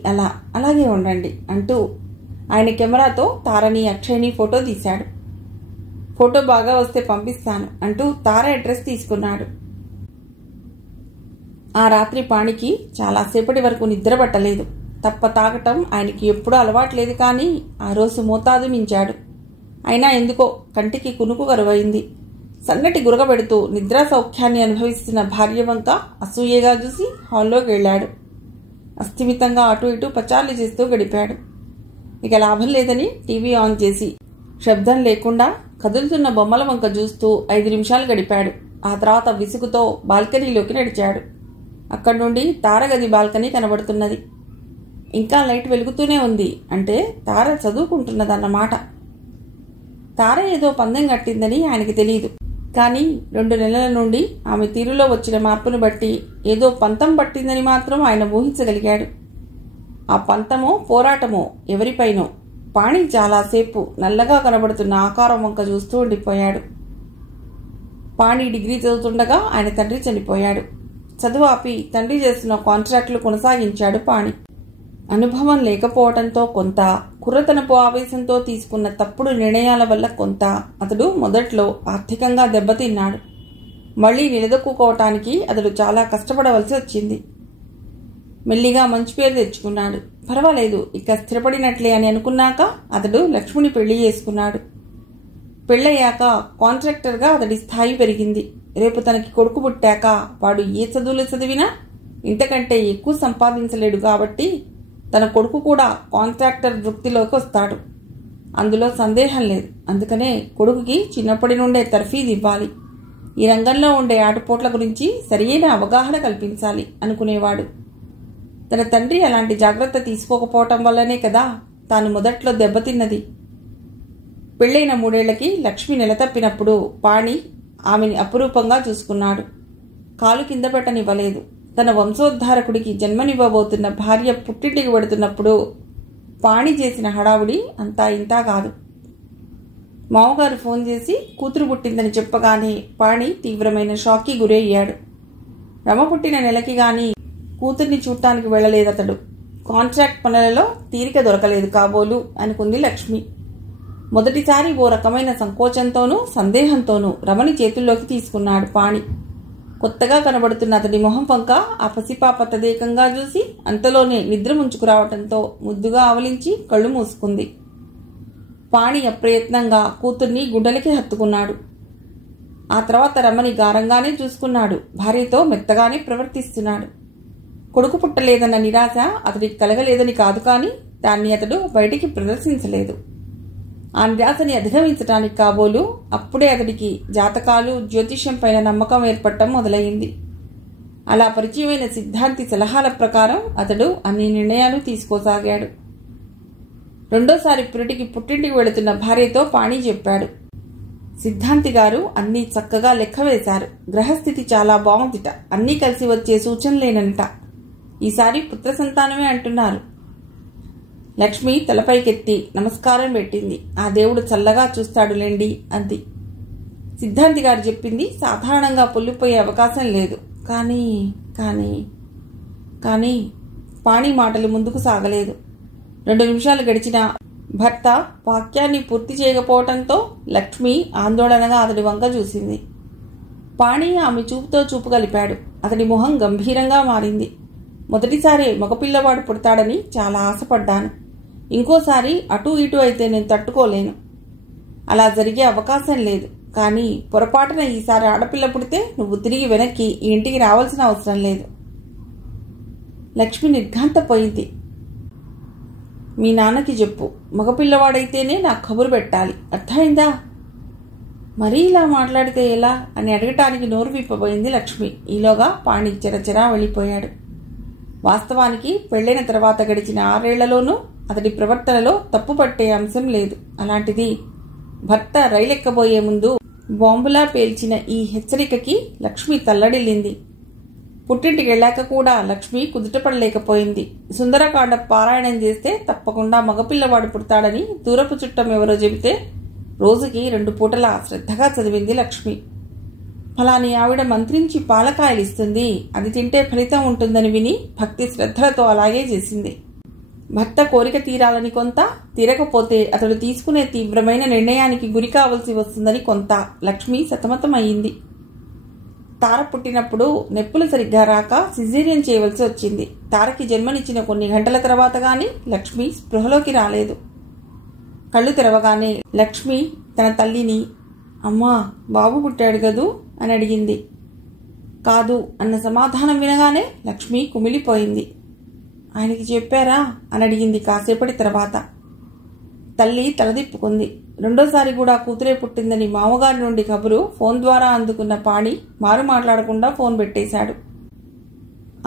అలాగే ఉండండి అంటూ ఆయన కెమెరాతో తారని అక్షయ్ని ఫోటో తీశాడు. ఫోటో బాగా వస్తే పంపిస్తాను అంటూ తార అడ్రస్ తీసుకున్నాడు. ఆ రాత్రి పాణికి చాలాసేపటి వరకు నిద్ర పట్టలేదు. తప్ప తాగటం ఆయనకి ఎప్పుడూ అలవాట్లేదు, కానీ ఆ రోజు మోతాదు మించాడు. అయినా ఎందుకో కంటికి కునుకు కరువైంది. సన్నటి గురగబెడుతూ నిద్రా సౌఖ్యాన్ని అనుభవిస్తున్న భార్య వంక అసూయగా చూసి హాల్లోకి వెళ్లాడు. అస్థిమితంగా అటు ఇటు పచార్లు చేస్తూ గడిపాడు. ఇక లాభం లేదని టీవీ ఆన్ చేసి శబ్దం లేకుండా కదులుతున్న బొమ్మల వంక చూస్తూ 5 నిమిషాలు గడిపాడు. ఆ తర్వాత విసుగుతో బాల్కనీలోకి నడిచాడు. అక్కడి నుండి తారగది బాల్కనీ కనబడుతున్నది. ఇంకా లైట్ వెలుగుతూనే ఉంది, అంటే తార చదువుకుంటున్నదన్నమాట. తార ఏదో పందెం కట్టిందని ఆయనకి తెలియదు, కానీ 2 నెలల నుండి ఆమె తీరులో వచ్చిన మార్పును బట్టి ఏదో పంతం పట్టిందని మాత్రం ఆయన ఊహించగలిగాడు. ఆ పంతమో పోరాటమో ఎవరిపైనో. పాణి చాలాసేపు నల్లగా కనబడుతున్న ఆకారం వంక చూస్తూ ఉండిపోయాడు. పాణి డిగ్రీ చదువుతుండగా ఆయన తండ్రి చనిపోయాడు. చదువు ఆపి తండ్రి చేస్తున్న కాంట్రాక్టులు కొనసాగించాడు పాణి. అనుభవం లేకపోవడంతో కొంత, కుర్రతనపు ఆవేశంతో తీసుకున్న తప్పుడు నిర్ణయాల వల్ల కొంత అతడు మొదట్లో ఆర్థికంగా దెబ్బతిన్నాడు. మళ్లీ నిలదొక్కుకోవటానికి అతడు చాలా కష్టపడవలసి వచ్చింది. మెల్లిగా మంచి పేరు తెచ్చుకున్నాడు. పర్వాలేదు, ఇక స్థిరపడినట్లే అని అనుకున్నాక అతడు లక్ష్మిని పెళ్లి చేసుకున్నాడు. పెళ్ళయ్యాక కాంట్రాక్టర్గా అతడి స్థాయి పెరిగింది. రేపు తనకి కొడుకు పుట్టాక వాడు ఏ చదువులు చదివినా ఇంతకంటే ఎక్కువ సంపాదించలేడు, కాబట్టి తన కొడుకు కూడా కాంట్రాక్టర్ వృత్తిలోకి వస్తాడు. అందులో సందేహం లేదు. అందుకనే కొడుకుకి చిన్నప్పటి నుండే తర్ఫీదు ఇవ్వాలి. ఈ రంగంలో ఉండే ఆటుపోట్ల గురించి సరియైన అవగాహన కల్పించాలి అనుకునేవాడు. తన తండ్రి అలాంటి జాగ్రత్త తీసుకోకపోవటం వల్లనే కదా తాను మొదట్లో దెబ్బతిన్నది. పెళ్లైన 3 ఏళ్లకి లక్ష్మి నెలతప్పినప్పుడు పాణి ఆమెని అపురూపంగా చూసుకున్నాడు. కాలు కింద పెట్టనివ్వలేదు. తన వంశోద్ధారకుడికి జన్మనివ్వబోతున్న భార్య పుట్టింటికి వెడుతున్నప్పుడు పాణి చేసిన హడావుడి అంతా ఇంతా కాదు. మామగారు ఫోన్ చేసి కూతురు పుట్టిందని చెప్పగానే పాణి తీవ్రమైన షాక్కి గురయ్యాడు. రమ పుట్టిన నెలకి గాని కూతుర్ని చూడటానికి వెళ్లలేదతడు. కాంట్రాక్ట్ పనులలో తీరిక దొరకలేదు కాబోలు అనుకుంది లక్ష్మి. మొదటిసారి ఓ రకమైన సంకోచంతోనూ సందేహంతోనూ రమని చేతుల్లోకి తీసుకున్నాడు పాణి. కొత్తగా కనబడుతున్న అతడి మొహం వంక ఆ పసిపాప తదేకంగా చూసి అంతలోనే నిద్ర ముంచుకురావటంతో ముద్దుగా ఆవలించి కళ్ళు మూసుకుంది. పాణి అప్రయత్నంగా కూతుర్ని గుండెలకి హత్తుకున్నాడు. ఆ తర్వాత రమని గారంగానే చూసుకున్నాడు. భార్యతో మెత్తగానే ప్రవర్తిస్తున్నాడు. కొడుకు పుట్టలేదన్న నిరాశ అతడికి కలగలేదని కాదు, కానీ దాన్ని అతడు బయటికి ప్రదర్శించలేదు. ఆ నిరాశని అధిగమించటానికి కాబోలు అప్పుడే అతడికి జాతకాలు, జ్యోతిష్యం పైన నమ్మకం ఏర్పడటం మొదలైంది. అలా పరిచయమైన సిద్ధాంతి సలహాల ప్రకారం అతడు అన్ని నిర్ణయాలు తీసుకోసాగాడు. రెండోసారి పుట్టింటికి వెళుతున్న భార్యతో పాణి చెప్పాడు. సిద్ధాంతి గారు అన్నీ చక్కగా లెక్క వేశారు. గ్రహస్థితి చాలా బాగుందిట. అన్నీ కలిసి వచ్చే సూచనలేనంట. ఈసారి పుత్ర సంతానమే అంటున్నారు. లక్ష్మి తలపైకెత్తి నమస్కారం పెట్టింది. ఆ దేవుడు చల్లగా చూస్తాడులేండి అంది. సిద్ధాంతి గారు చెప్పింది సాధారణంగా పొల్లిపోయే అవకాశం లేదు. కానీ కానీ కానీ పాణి మాటలు ముందుకు సాగలేదు. 2 నిమిషాలు గడిచినా భర్త వాక్యాన్ని పూర్తి చేయకపోవటంతో లక్ష్మి ఆందోళనగా అతడి వంక చూసింది. పాణి ఆమె చూపుతో చూపు కలిపాడు. అతడి మొహం గంభీరంగా మారింది. మొదటిసారి మగపిల్లవాడు పుడతాడని చాలా ఆశపడ్డాను. ఇంకోసారి అటూ ఇటూ అయితే నేను తట్టుకోలేను. అలా జరిగే అవకాశం లేదు. కానీ పొరపాటున ఈసారి ఆడపిల్ల పుడితే నువ్వు తిరిగి వెనక్కి ఈ ఇంటికి రావాల్సిన అవసరం లేదు. లక్ష్మి నిర్ఘాంతపోయింది. మీ నాన్నకి చెప్పు, మగపిల్లవాడైతేనే నాకు కబురు పెట్టాలి, అర్థమైందా? మరీ ఇలా మాట్లాడితే ఎలా అని అడగటానికి నోరు విప్పబోయింది లక్ష్మి. ఈలోగా పాణి చెరచెరా వెళ్ళిపోయాడు. వాస్తవానికి పెళ్లైన తర్వాత గడిచిన 6 ఏళ్లలోనూ అతడి ప్రవర్తనలో తప్పు పట్టే అంశం లేదు. అలాంటిది భర్త రైలెక్కబోయే ముందు బాంబులా పేల్చిన ఈ హెచ్చరికకి లక్ష్మి తల్లడిల్లింది. పుట్టింటికి వెళ్ళాక కూడా లక్ష్మి కుదుటపడలేకపోయింది. సుందరకాండ పారాయణం చేస్తే తప్పకుండా మగపిల్లవాడు పుడతాడని దూరపు చుట్టం ఎవరో చెబితే రోజుకి 2 పూటలా శ్రద్ధగా చదివింది లక్ష్మి. ఫలాని ఆవిడ మంత్రించి పాలకాయలిస్తుంది, అది తింటే ఫలితం ఉంటుందని విని భక్తి శ్రద్ధలతో అలాగే చేసింది. భర్త కోరిక తీరాలని కొంత, తీరకపోతే అతడు తీసుకునే తీవ్రమైన నిర్ణయానికి గురి కావలసి వస్తుందని కొంత లక్ష్మి సతమతమయ్యింది. తార పుట్టినప్పుడు నెప్పులు సరిగ్గా రాక సిజేరియన్ చేయవలసి వచ్చింది. తారకి జన్మనిచ్చిన కొన్ని గంటల తర్వాత గాని లక్ష్మి స్పృహలోకి రాలేదు. కళ్ళు తెరవగానే లక్ష్మి తన తల్లిని, అమ్మా బాబు పుట్టాడు గదూ అని అడిగింది. కాదు అన్న సమాధానం వినగానే లక్ష్మి కుమిలిపోయింది. ఆయనకి చెప్పారా అని అడిగింది కాసేపటి తర్వాత. తల్లి తలదిప్పుకుంది. రెండోసారి కూడా కూతురే పుట్టిందని మామగారి నుండి కబురు ఫోన్ ద్వారా అందుకున్న పాణి మారు మాట్లాడకుండా ఫోన్ పెట్టేశాడు.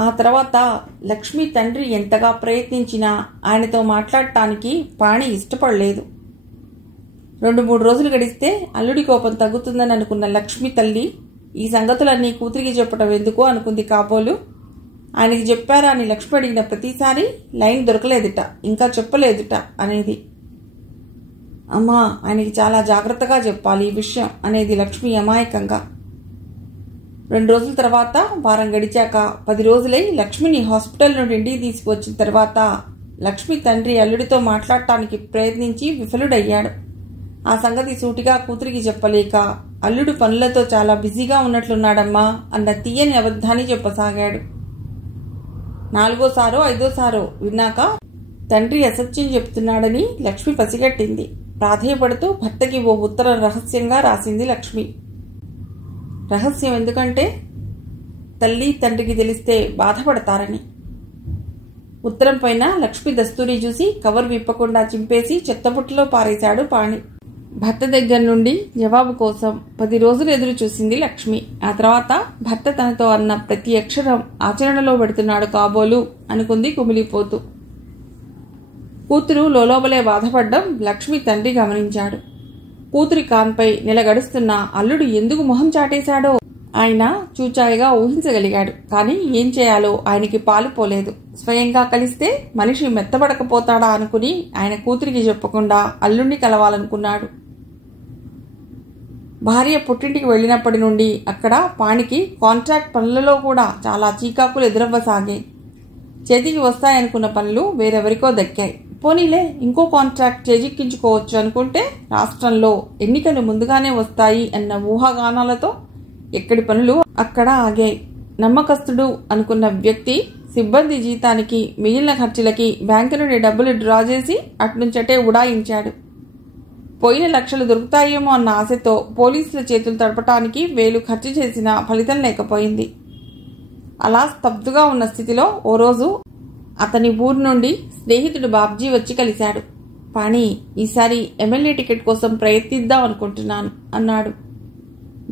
ఆ తర్వాత లక్ష్మి తండ్రి ఎంతగా ప్రయత్నించినా ఆయనతో మాట్లాడటానికి పాణి ఇష్టపడలేదు. 2-3 రోజులు గడిస్తే అల్లుడి కోపం తగ్గుతుందని అనుకున్న లక్ష్మి తల్లి ఈ సంగతులన్నీ కూతురికి చెప్పడం ఎందుకు అనుకుంది కాబోలు. ఆయనకి చెప్పారా అని లక్ష్మి అడిగిన ప్రతిసారి లైన్ దొరకలేదుట, ఇంకా చెప్పలేదుట అనేది. అమ్మా ఆయనకి చాలా జాగ్రత్తగా చెప్పాలి ఈ విషయం అనేది లక్ష్మి అమాయకంగా. 2 రోజుల తర్వాత వారం గడిచాక 10 రోజులై లక్ష్మిని హాస్పిటల్ నుండి ఇంటికి తీసుకువచ్చిన తర్వాత లక్ష్మి తండ్రి అల్లుడితో మాట్లాడటానికి ప్రయత్నించి విఫలుడయ్యాడు. ఆ సంగతి సూటిగా కూతురికి చెప్పలేక అల్లుడు పనులతో చాలా బిజీగా ఉన్నట్లున్నాడమ్మా అన్న తీయని అబద్ధాన్ని చెప్పసాగాడు. 4వ సారో 5వ సారో విన్నాక తండ్రి అసత్యం చెప్తున్నాడని లక్ష్మి పసిగట్టింది. ప్రాధేయపడుతూ భర్తకి ఓ ఉత్తరం రహస్యంగా రాసింది లక్ష్మి. రహస్యం ఎందుకంటే తల్లి తండ్రికి తెలిస్తే బాధపడతారని. ఉత్తరం పైన లక్ష్మి దస్తూరి చూసి కవర్ విప్పకుండా చింపేసి చెత్తబుట్టలో పారేశాడు పాణి. భర్త దగ్గర నుండి జవాబు కోసం 10 రోజులు ఎదురు చూసింది లక్ష్మి. ఆ తర్వాత భర్త తనతో అన్న ప్రతి అక్షరం ఆచరణలో పెడుతున్నాడు కాబోలు అనుకుంది కుమిలిపోతూ. కూతురు లోలోబలే బాధపడ్డం లక్ష్మి తండ్రి గమనించాడు. కూతురి కాన్పై నెల గడుస్తున్నా అల్లుడు ఎందుకు మొహం చాటేశాడో ఆయన చూచాయిగా ఊహించగలిగాడు. కానీ ఏం చేయాలో ఆయనకి పాలుపోలేదు. స్వయంగా కలిస్తే మనిషి మెత్తబడకపోతాడా అనుకుని ఆయన కూతురికి చెప్పకుండా అల్లుణ్ణి కలవాలనుకున్నాడు. భార్య పుట్టింటికి వెళ్ళినప్పటి నుండి అక్కడ పాణికి కాంట్రాక్ట్ పనులలో కూడా చాలా చీకాకులు ఎదురవ్వసాగాయి. చేతికి వస్తాయనుకున్న పనులు వేరెవరికో దక్కాయి. పోనీలే ఇంకో కాంట్రాక్ట్ చేజిక్కించుకోవచ్చు అనుకుంటే రాష్ట్రంలో ఎన్నికలు ముందుగానే వస్తాయి అన్న ఊహాగానాలతో ఎక్కడి పనులు అక్కడ ఆగాయి. నమ్మకస్తుడు అనుకున్న వ్యక్తి సిబ్బంది జీతానికి మిగిలిన ఖర్చులకి బ్యాంకు నుండి డబ్బులు డ్రా చేసి అట్నుంచటే ఉడాయించాడు. పోయిన లక్షలు దొరుకుతాయేమో అన్న ఆశతో పోలీసుల చేతులు తడపటానికి వేలు ఖర్చు చేసినా ఫలితం లేకపోయింది. అలా స్తబ్దుగా ఉన్న స్థితిలో ఓ రోజు అతని ఊరు నుండి స్నేహితుడు బాబ్జీ వచ్చి కలిశాడు. పాణి, ఈసారి ఎమ్మెల్యే టికెట్ కోసం ప్రయత్నిద్దాం అనుకుంటున్నాను అన్నాడు.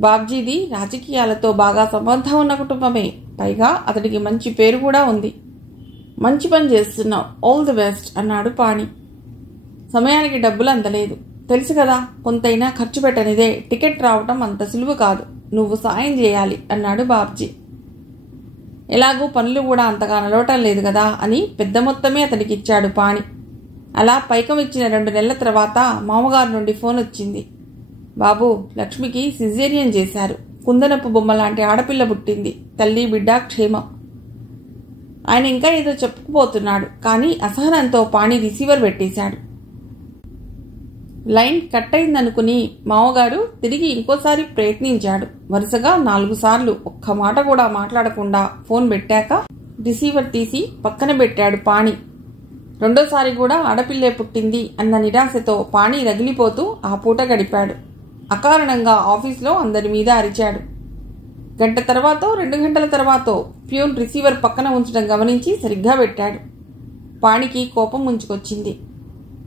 బాబ్జీది రాజకీయాలతో బాగా సంబంధం ఉన్న కుటుంబమే. పైగా అతడికి మంచి పేరు కూడా ఉంది. మంచి పని చేస్తున్నావు, ఆల్ ది బెస్ట్ అన్నాడు పాణి. సమయానికి డబ్బులు అందలేదు. తెలుసు కదా, కొంతైనా ఖర్చు పెట్టనిదే టికెట్ రావటం అంత సులువు కాదు. నువ్వు సాయం చేయాలి అన్నాడు బాబ్జీ. ఎలాగూ పనులు కూడా అంతగా నడవటం లేదు కదా అని పెద్ద మొత్తమే అతనికి ఇచ్చాడు పాణి. అలా పైకం ఇచ్చిన 2 నెలల తర్వాత మామగారు నుండి ఫోన్ వచ్చింది. బాబు, లక్ష్మికి సిజేరియన్ చేశారు. కుందనపు బొమ్మ లాంటి ఆడపిల్ల పుట్టింది. తల్లి బిడ్డ క్షేమం. ఆయన ఇంకా ఏదో చెప్పుకుపోతున్నాడు. కానీ అసహనంతో పాణి రిసీవర్ పెట్టేశాడు. లైన్ కట్ అయిందనుకుని మామగారు తిరిగి ఇంకోసారి ప్రయత్నించాడు. వరుసగా 4 సార్లు ఒక్క మాట కూడా మాట్లాడకుండా ఫోన్ పెట్టాక రిసీవర్ తీసి పక్కన పెట్టాడు పాణి. రెండోసారి కూడా ఆడపిల్లే పుట్టింది అన్న నిరాశతో పాణి రగిలిపోతూ ఆ పూట గడిపాడు. అకారణంగా ఆఫీస్లో అందరి మీద అరిచాడు. గంట తర్వాతో 2 గంటల తర్వాతో ప్యూన్ రిసీవర్ పక్కన ఉంచడం గమనించి సరిగ్గా పెట్టాడు. పాణికి కోపం ముంచుకొచ్చింది.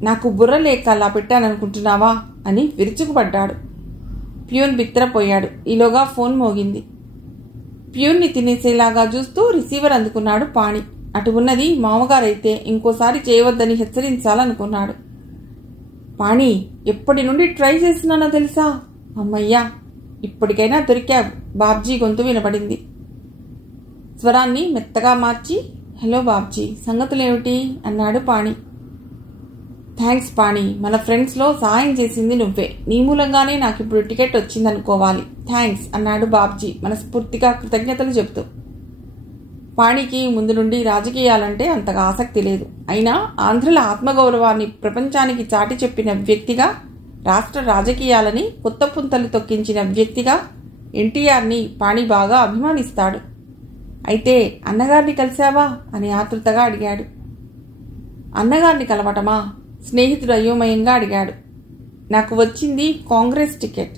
నాకు బుర్ర లేక అలా పెట్టాననుకుంటున్నావా అని విరుచుకుపడ్డాడు. ప్యూన్ బిత్తరపోయాడు. ఈలోగా ఫోన్ మోగింది. ప్యూన్ని తినేసేలాగా చూస్తూ రిసీవర్ అందుకున్నాడు పాణి. అటు ఉన్నది మామగారైతే ఇంకోసారి చేయవద్దని హెచ్చరించాలనుకున్నాడు. పాణి, ఎప్పటి నుండి ట్రై చేస్తున్నానో తెలుసా? అమ్మయ్యా, ఇప్పటికైనా దొరికావు. బాబ్జీ గొంతు వినపడింది. స్వరాన్ని మెత్తగా మార్చి, హలో బాబ్జీ, సంగతులేమిటి అన్నాడు పాణి. థ్యాంక్స్ పాణి, మన ఫ్రెండ్స్లో సహాయం చేసింది నువ్వే. నీ మూలంగానే నాకు ఇప్పుడు టికెట్ వచ్చిందనుకోవాలి. థ్యాంక్స్ అన్నాడు బాబ్జీ మనస్ఫూర్తిగా కృతజ్ఞతలు చెబుతూ. పాణికి ముందు నుండి రాజకీయాలంటే అంతగా ఆసక్తి లేదు. అయినా ఆంధ్రుల ఆత్మగౌరవాన్ని ప్రపంచానికి చాటి చెప్పిన వ్యక్తిగా, రాష్ట్ర రాజకీయాలని కొత్త పుంతలు తొక్కించిన వ్యక్తిగా ఎన్టీఆర్ని పాణి బాగా అభిమానిస్తాడు. అయితే అన్నగారిని కలిశావా అని ఆతృతగా అడిగాడు. అన్నగారిని కలవటమా? స్నేహితుడు అయోమయంగా అడిగాడు. నాకు వచ్చింది కాంగ్రెస్ టికెట్.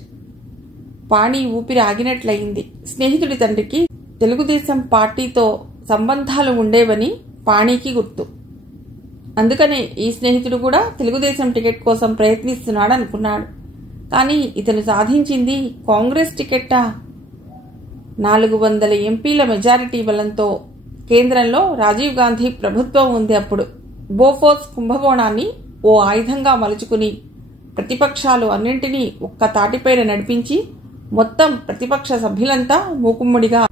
పాణి ఊపిరి ఆగినట్లయింది. స్నేహితుడి తండ్రికి తెలుగుదేశం పార్టీతో సంబంధాలు ఉండేవని పాణికి గుర్తు. అందుకనే ఈ స్నేహితుడు కూడా తెలుగుదేశం టికెట్ కోసం ప్రయత్నిస్తున్నాడు అనుకున్నాడు. కానీ ఇతను సాధించింది కాంగ్రెస్ టికెట్టా? 400 ఎంపీల మెజారిటీ బలంతో కేంద్రంలో రాజీవ్ గాంధీ ప్రభుత్వం ఉంది. అప్పుడు బోఫోర్స్ కుంభకోణాన్ని ఓ ఆయుధంగా మలుచుకుని ప్రతిపక్షాలు అన్నింటినీ ఒక్క తాటిపైన నడిపించి మొత్తం ప్రతిపక్ష సభ్యులంతా మూకుమ్మడిగా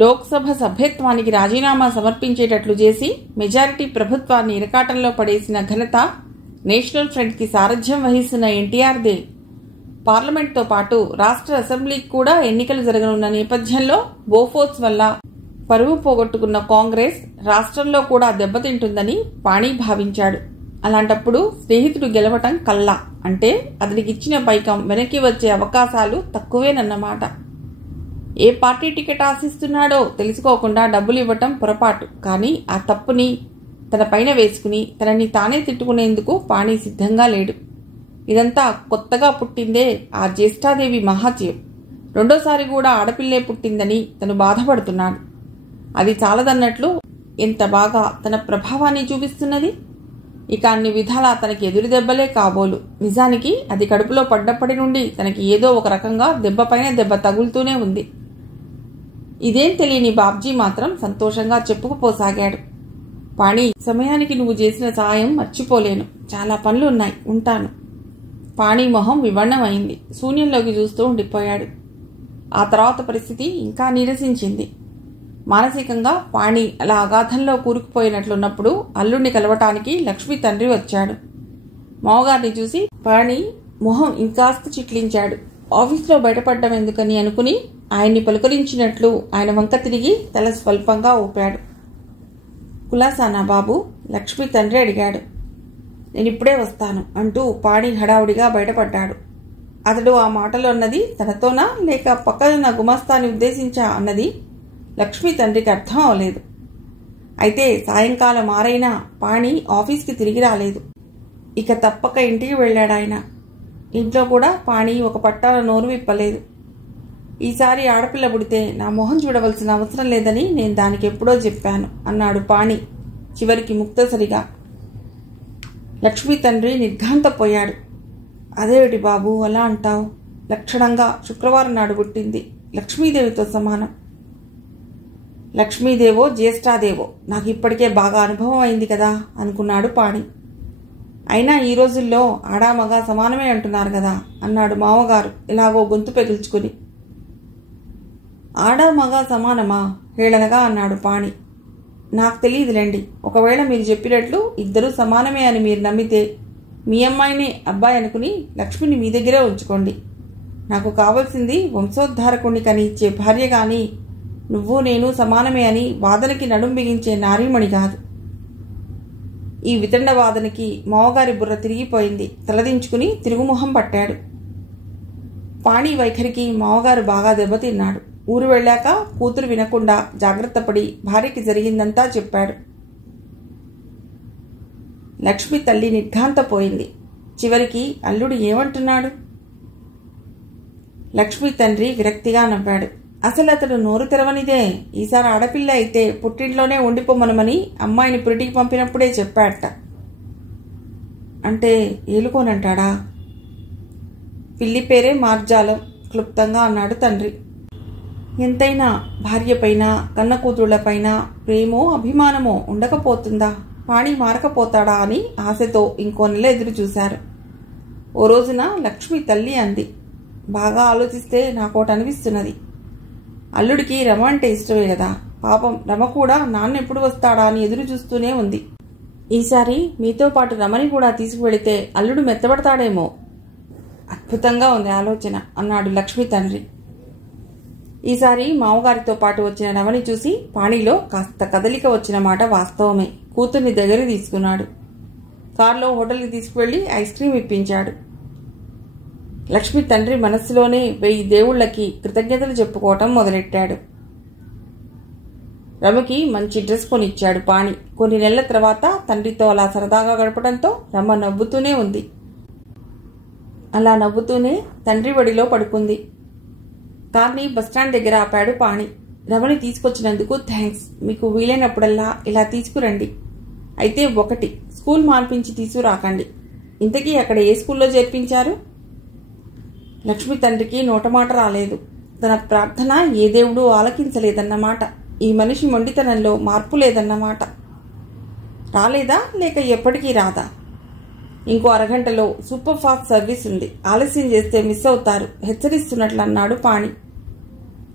లోక్సభ సభ్యత్వానికి రాజీనామా సమర్పించేటట్లు చేసి మెజారిటీ ప్రభుత్వాన్ని ఇరకాటంలో పడేసిన ఘనత నేషనల్ ఫ్రంట్కి సారథ్యం వహిస్తున్న ఎన్టీఆర్దే. పార్లమెంట్తో పాటు రాష్ట్ర అసెంబ్లీకి కూడా ఎన్నికలు జరగనున్న నేపథ్యంలో బోఫోర్స్ వల్ల పరువు పోగొట్టుకున్న కాంగ్రెస్ రాష్ట్రంలో కూడా దెబ్బతింటుందని పాణి భావించాడు. అలాంటప్పుడు స్నేహితుడు గెలవటం కల్లా, అంటే అతనికి ఇచ్చిన పైకం వెనక్కి వచ్చే అవకాశాలు తక్కువేనన్నమాట. ఏ పార్టీ టికెట్ ఆశిస్తున్నాడో తెలుసుకోకుండా డబ్బులు ఇవ్వటం పొరపాటు. కానీ ఆ తప్పుని తన పైన వేసుకుని తనని తానే తిట్టుకునేందుకు పాణి సిద్ధంగా లేడు. ఇదంతా కొత్తగా పుట్టిందే ఆ జ్యేష్ఠాదేవి మహాత్యం. రెండోసారి కూడా ఆడపిల్లే పుట్టిందని తను బాధపడుతున్నాడు. అది చాలదన్నట్లు ఎంత బాగా తన ప్రభావాన్ని చూపిస్తున్నది. ఇక అన్ని విధాలా తనకి ఎదురు దెబ్బలే కాబోలు. నిజానికి అది కడుపులో పడ్డప్పటి నుండి తనకి ఏదో ఒక రకంగా దెబ్బపైన దెబ్బ తగులుతూనే ఉంది. ఇదేం తెలియని బాబ్జీ మాత్రం సంతోషంగా చెప్పుకుపోసాగాడు. పాణి, సమయానికి నువ్వు చేసిన సాయం మర్చిపోలేను. చాలా పనులున్నాయి, ఉంటాను. పాణి మొహం వివరణమైంది. శూన్యంలోకి చూస్తూ ఉండిపోయాడు. ఆ తర్వాత పరిస్థితి ఇంకా నీరసించింది. మానసికంగా పాణి అలా అగాధంలో కూరుకుపోయినట్లున్నప్పుడు అల్లుడిని కలవటానికి లక్ష్మి తండ్రి వచ్చాడు. మావగారిని చూసి పాణి మొహం ఇంకాస్త చిట్లించాడు. ఆఫీస్లో బయటపడ్డం ఎందుకని అనుకుని ఆయన్ని పలుకరించినట్లు ఆయన వంక తిరిగి తల స్వల్పంగా ఊపాడు. కులాసానా బాబు? లక్ష్మి తండ్రి అడిగాడు. నేనిప్పుడే వస్తాను అంటూ పాణి హడావుడిగా బయటపడ్డాడు. అతడు ఆ మాటలో అన్నది తనతోనా లేక పక్కనున్న గుమాస్తాని ఉద్దేశించా అన్నది లక్ష్మి తండ్రికి అర్థం అవలేదు. అయితే సాయంకాలం 6 పాణి ఆఫీస్కి తిరిగి రాలేదు. ఇక తప్పక ఇంటికి వెళ్ళాడాయన. ఇంట్లో కూడా పాణి ఒక పట్టాల నోరు విప్పలేదు. ఈసారి ఆడపిల్ల పుడితే నా మొహం చూడవలసిన అవసరం లేదని నేను దానికి ఎప్పుడో చెప్పాను అన్నాడు పాణి చివరికి ముక్తసరిగా. లక్ష్మి తండ్రి నిర్ఘాంతపోయాడు. అదేమిటి బాబు అలా అంటావు? లక్షణంగా శుక్రవారం నాడు పుట్టింది. లక్ష్మీదేవితో సమానం. లక్ష్మీదేవో జ్యేష్ఠాదేవో నాకు ఇప్పటికే బాగా అనుభవం అయింది కదా అనుకున్నాడు పాణి. అయినా ఈ రోజుల్లో ఆడామగా సమానమే అంటున్నారు కదా అన్నాడు మావగారు ఎలాగో గొంతు పెగిల్చుకుని. ఆడామగా సమానమా? హేళనగా అన్నాడు పాణి. నాకు తెలియదులేండి. ఒకవేళ మీరు చెప్పినట్లు ఇద్దరూ సమానమే అని మీరు నమ్మితే మీ అమ్మాయిని అబ్బాయి అనుకుని లక్ష్మిని మీ దగ్గరే ఉంచుకోండి. నాకు కావలసింది వంశోద్ధారకుణ్ణి కని ఇచ్చే భార్య గాని నువ్వు నేను సమానమే అని వాదనకి నడుం బిగించే నారీమణి కాదు. ఈ వితండ వాదనకి మావగారి బుర్ర తిరిగిపోయింది. తలదించుకుని తిరుగుముఖం పట్టాడు. పాణి వైఖరికి మావగారు బాగా దెబ్బతిన్నాడు. ఊరు వెళ్ళాక కూతురు వినకుండా జాగ్రత్తపడి భార్యకి జరిగిందంతా చెప్పాడు. లక్ష్మి తల్లి నిర్ఘాంతపోయింది. చివరికి అల్లుడు ఏమంటున్నాడు? లక్ష్మి తండ్రి విరక్తిగా నవ్వాడు. అసలు అతడు నోరు తెరవనిదే. ఈసారి ఆడపిల్ల అయితే పుట్టింట్లోనే ఉండిపోమనమని అమ్మాయిని పురిటికి పంపినప్పుడే చెప్పాడట. అంటే ఏలుకోనంటాడా? పిల్లి పేరే మార్జాలం క్లుప్తంగా అన్నాడు తండ్రి. ఎంతైనా భార్యపైన కన్న కూతుళ్లపైన ప్రేమో అభిమానమో ఉండకపోతుందా? పాణి మారకపోతాడా అని ఆశతో ఇంకో నెల ఎదురు చూశారు. ఓ రోజున లక్ష్మి తల్లి అంది, బాగా ఆలోచిస్తే నాకోటి అనిపిస్తున్నది. అల్లుడికి రమ అంటే ఇష్టమే కదా. పాపం రమ కూడా నాన్న ఎప్పుడు వస్తాడా అని ఎదురు చూస్తూనే ఉంది. ఈసారి మీతో పాటు రమని కూడా తీసుకువెళితే అల్లుడు మెత్తబడతాడేమో. అద్భుతంగా ఉంది ఆలోచన అన్నాడు లక్ష్మి తండ్రి. ఈసారి మామగారితో పాటు వచ్చిన రమని చూసి పాణిలో కాస్త కదలిక వచ్చిన మాట వాస్తవమే. కూతుర్ని దగ్గర తీసుకున్నాడు. కారులో హోటల్కి తీసుకువెళ్లి ఐస్ క్రీం ఇప్పించాడు. లక్ష్మి తండ్రి మనస్సులోనే 1000 దేవుళ్లకి కృతజ్ఞతలు చెప్పుకోవటం మొదలెట్టాడు. రమకి మంచి డ్రెస్ కొనిచ్చాడు పాణి. కొన్ని నెలల తర్వాత తండ్రితో అలా సరదాగా గడపడంతో రమ నవ్వుతూనే ఉంది. అలా నవ్వుతూనే తండ్రి ఒడిలో పడుకుంది. కార్ని బస్టాండ్ దగ్గర ఆపాడు పాణి. రమని తీసుకొచ్చినందుకు థ్యాంక్స్. మీకు వీలైనప్పుడల్లా ఇలా తీసుకురండి. అయితే ఒకటి, స్కూల్ మార్పించి తీసుకురాకండి. ఇంతకీ అక్కడ ఏ స్కూల్లో చేర్పించారు? లక్ష్మి తండ్రికి నోటమాట రాలేదు. తన ప్రార్థన ఏ దేవుడు ఆలకించలేదన్నమాట. ఈ మనిషి మొండితనంలో మార్పు లేదన్నమాట. రాలేదా లేక ఎప్పటికీ రాదా? ఇంకో అరగంటలో సూపర్ ఫాస్ట్ సర్వీస్ ఉంది. ఆలస్యం చేస్తే మిస్ అవుతారు హెచ్చరిస్తున్నట్లు అన్నాడు పాణి.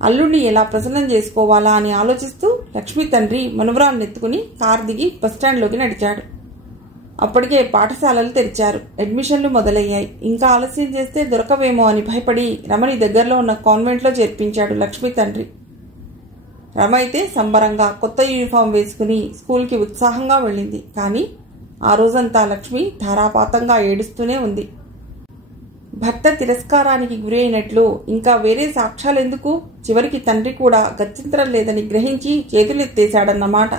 అల్లుడిని ఎలా ప్రసన్నం చేసుకోవాలా అని ఆలోచిస్తూ లక్ష్మి తండ్రి మనవరాన్ని ఎత్తుకుని కారు దిగి బస్టాండ్లోకి నడిచాడు. అప్పటికే పాఠశాలలు తెరిచారు. అడ్మిషన్లు మొదలయ్యాయి. ఇంకా ఆలస్యం చేస్తే దొరకవేమో అని భయపడి రమని దగ్గరలో ఉన్న కాన్వెంట్లో చేర్పించాడు లక్ష్మి తండ్రి. రమ అయితే సంబరంగా కొత్త యూనిఫామ్ వేసుకుని స్కూల్కి ఉత్సాహంగా వెళ్ళింది. కానీ ఆ రోజంతా లక్ష్మి ధారాపాతంగా ఏడుస్తూనే ఉంది. భర్త తిరస్కారానికి గురి అయినట్లు ఇంకా వేరే సాక్ష్యాలెందుకు? చివరికి తండ్రి కూడా గత్యంతరం లేదని గ్రహించి చేతులెత్తేశాడన్నమాట.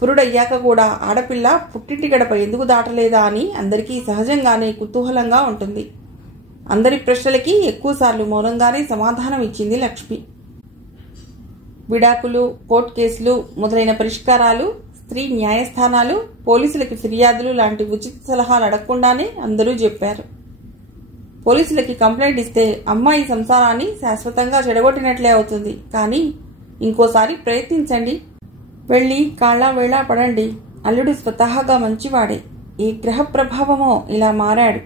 పురుడయ్యాక కూడా ఆడపిల్ల పుట్టింటి గడప ఎందుకు దాటలేదా అని అందరికీ సహజంగానే కుతూహలంగా ఉంటుంది. అందరి ప్రశ్నలకి ఎక్కువసార్లు మౌనంగానే సమాధానం ఇచ్చింది లక్ష్మి. విడాకులు, కోర్టు కేసులు మొదలైన పరిష్కారాలు స్త్రీ న్యాయస్థానాలు, పోలీసులకి ఫిర్యాదులు లాంటి ఉచిత సలహాలు అడగకుండానే అందరూ చెప్పారు. పోలీసులకి కంప్లైంట్ ఇస్తే అమ్మాయి సంసారాన్ని శాశ్వతంగా చెడగొట్టినట్లే అవుతుంది. కానీ ఇంకోసారి ప్రయత్నించండి, వెళ్ళి కాళ్ళ వేళ పడండి. అల్లుడు స్వతహాగా మంచివాడే, ఏ గ్రహ ప్రభావమో ఇలా మారాడు.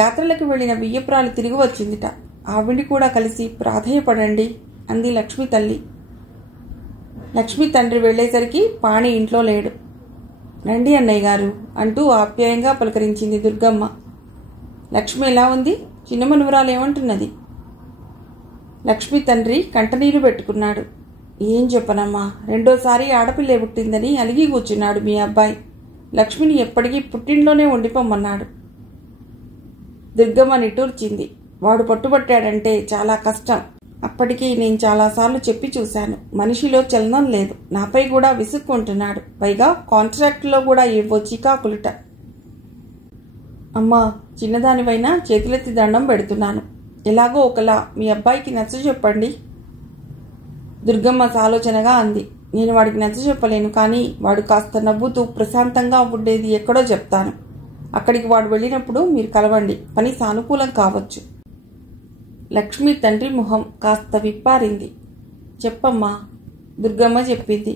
యాత్రలకు వెళ్లిన బియ్యపురాలు తిరిగి వచ్చిందిట. ఆవిడి కూడా కలిసి ప్రాధేయపడండి అంది లక్ష్మి తల్లి. లక్ష్మి తండ్రి వెళ్లేసరికి పాణి ఇంట్లో లేడు. రండి అన్నయ్య గారు అంటూ ఆప్యాయంగా పలకరించింది దుర్గమ్మ. లక్ష్మి ఎలా ఉంది? చిన్న మనువరాలు ఏమంటున్నది? లక్ష్మి తండ్రి కంటనీరు పెట్టుకున్నాడు. ఏం చెప్పనమ్మా, రెండోసారి ఆడపిల్లే పుట్టిందని అలిగి కూర్చున్నాడు మీ అబ్బాయి. లక్ష్మిని ఎప్పటికీ పుట్టింట్లోనే ఉండిపోమన్నాడు. దుర్గమ్మ నిట్టూర్చింది. వాడు పట్టుబట్టాడంటే చాలా కష్టం. అప్పటికీ నేను చాలాసార్లు చెప్పి చూశాను. మనిషిలో చలనం లేదు. నాపై కూడా విసుక్కుంటున్నాడు. పైగా కాంట్రాక్టులో కూడా ఏవో చికాకులుట. అమ్మా, చిన్నదానివైనా చేతులెత్తి దండం పెడుతున్నాను. ఎలాగో ఒకలా మీ అబ్బాయికి నచ్చ చెప్పండి. దుర్గమ్మ సాలోచనగా అంది. నేను వాడికి నచ్చ చెప్పలేను, కానీ వాడు కాస్త నవ్వుతూ ప్రశాంతంగా ఉండేది ఎక్కడో చెప్తాను. అక్కడికి వాడు వెళ్ళినప్పుడు మీరు కలవండి. పని సానుకూలం కావచ్చు. లక్ష్మి తండ్రి మొహం కాస్త విప్పారింది. చెప్పమ్మా, దుర్గమ్మ చెప్పింది.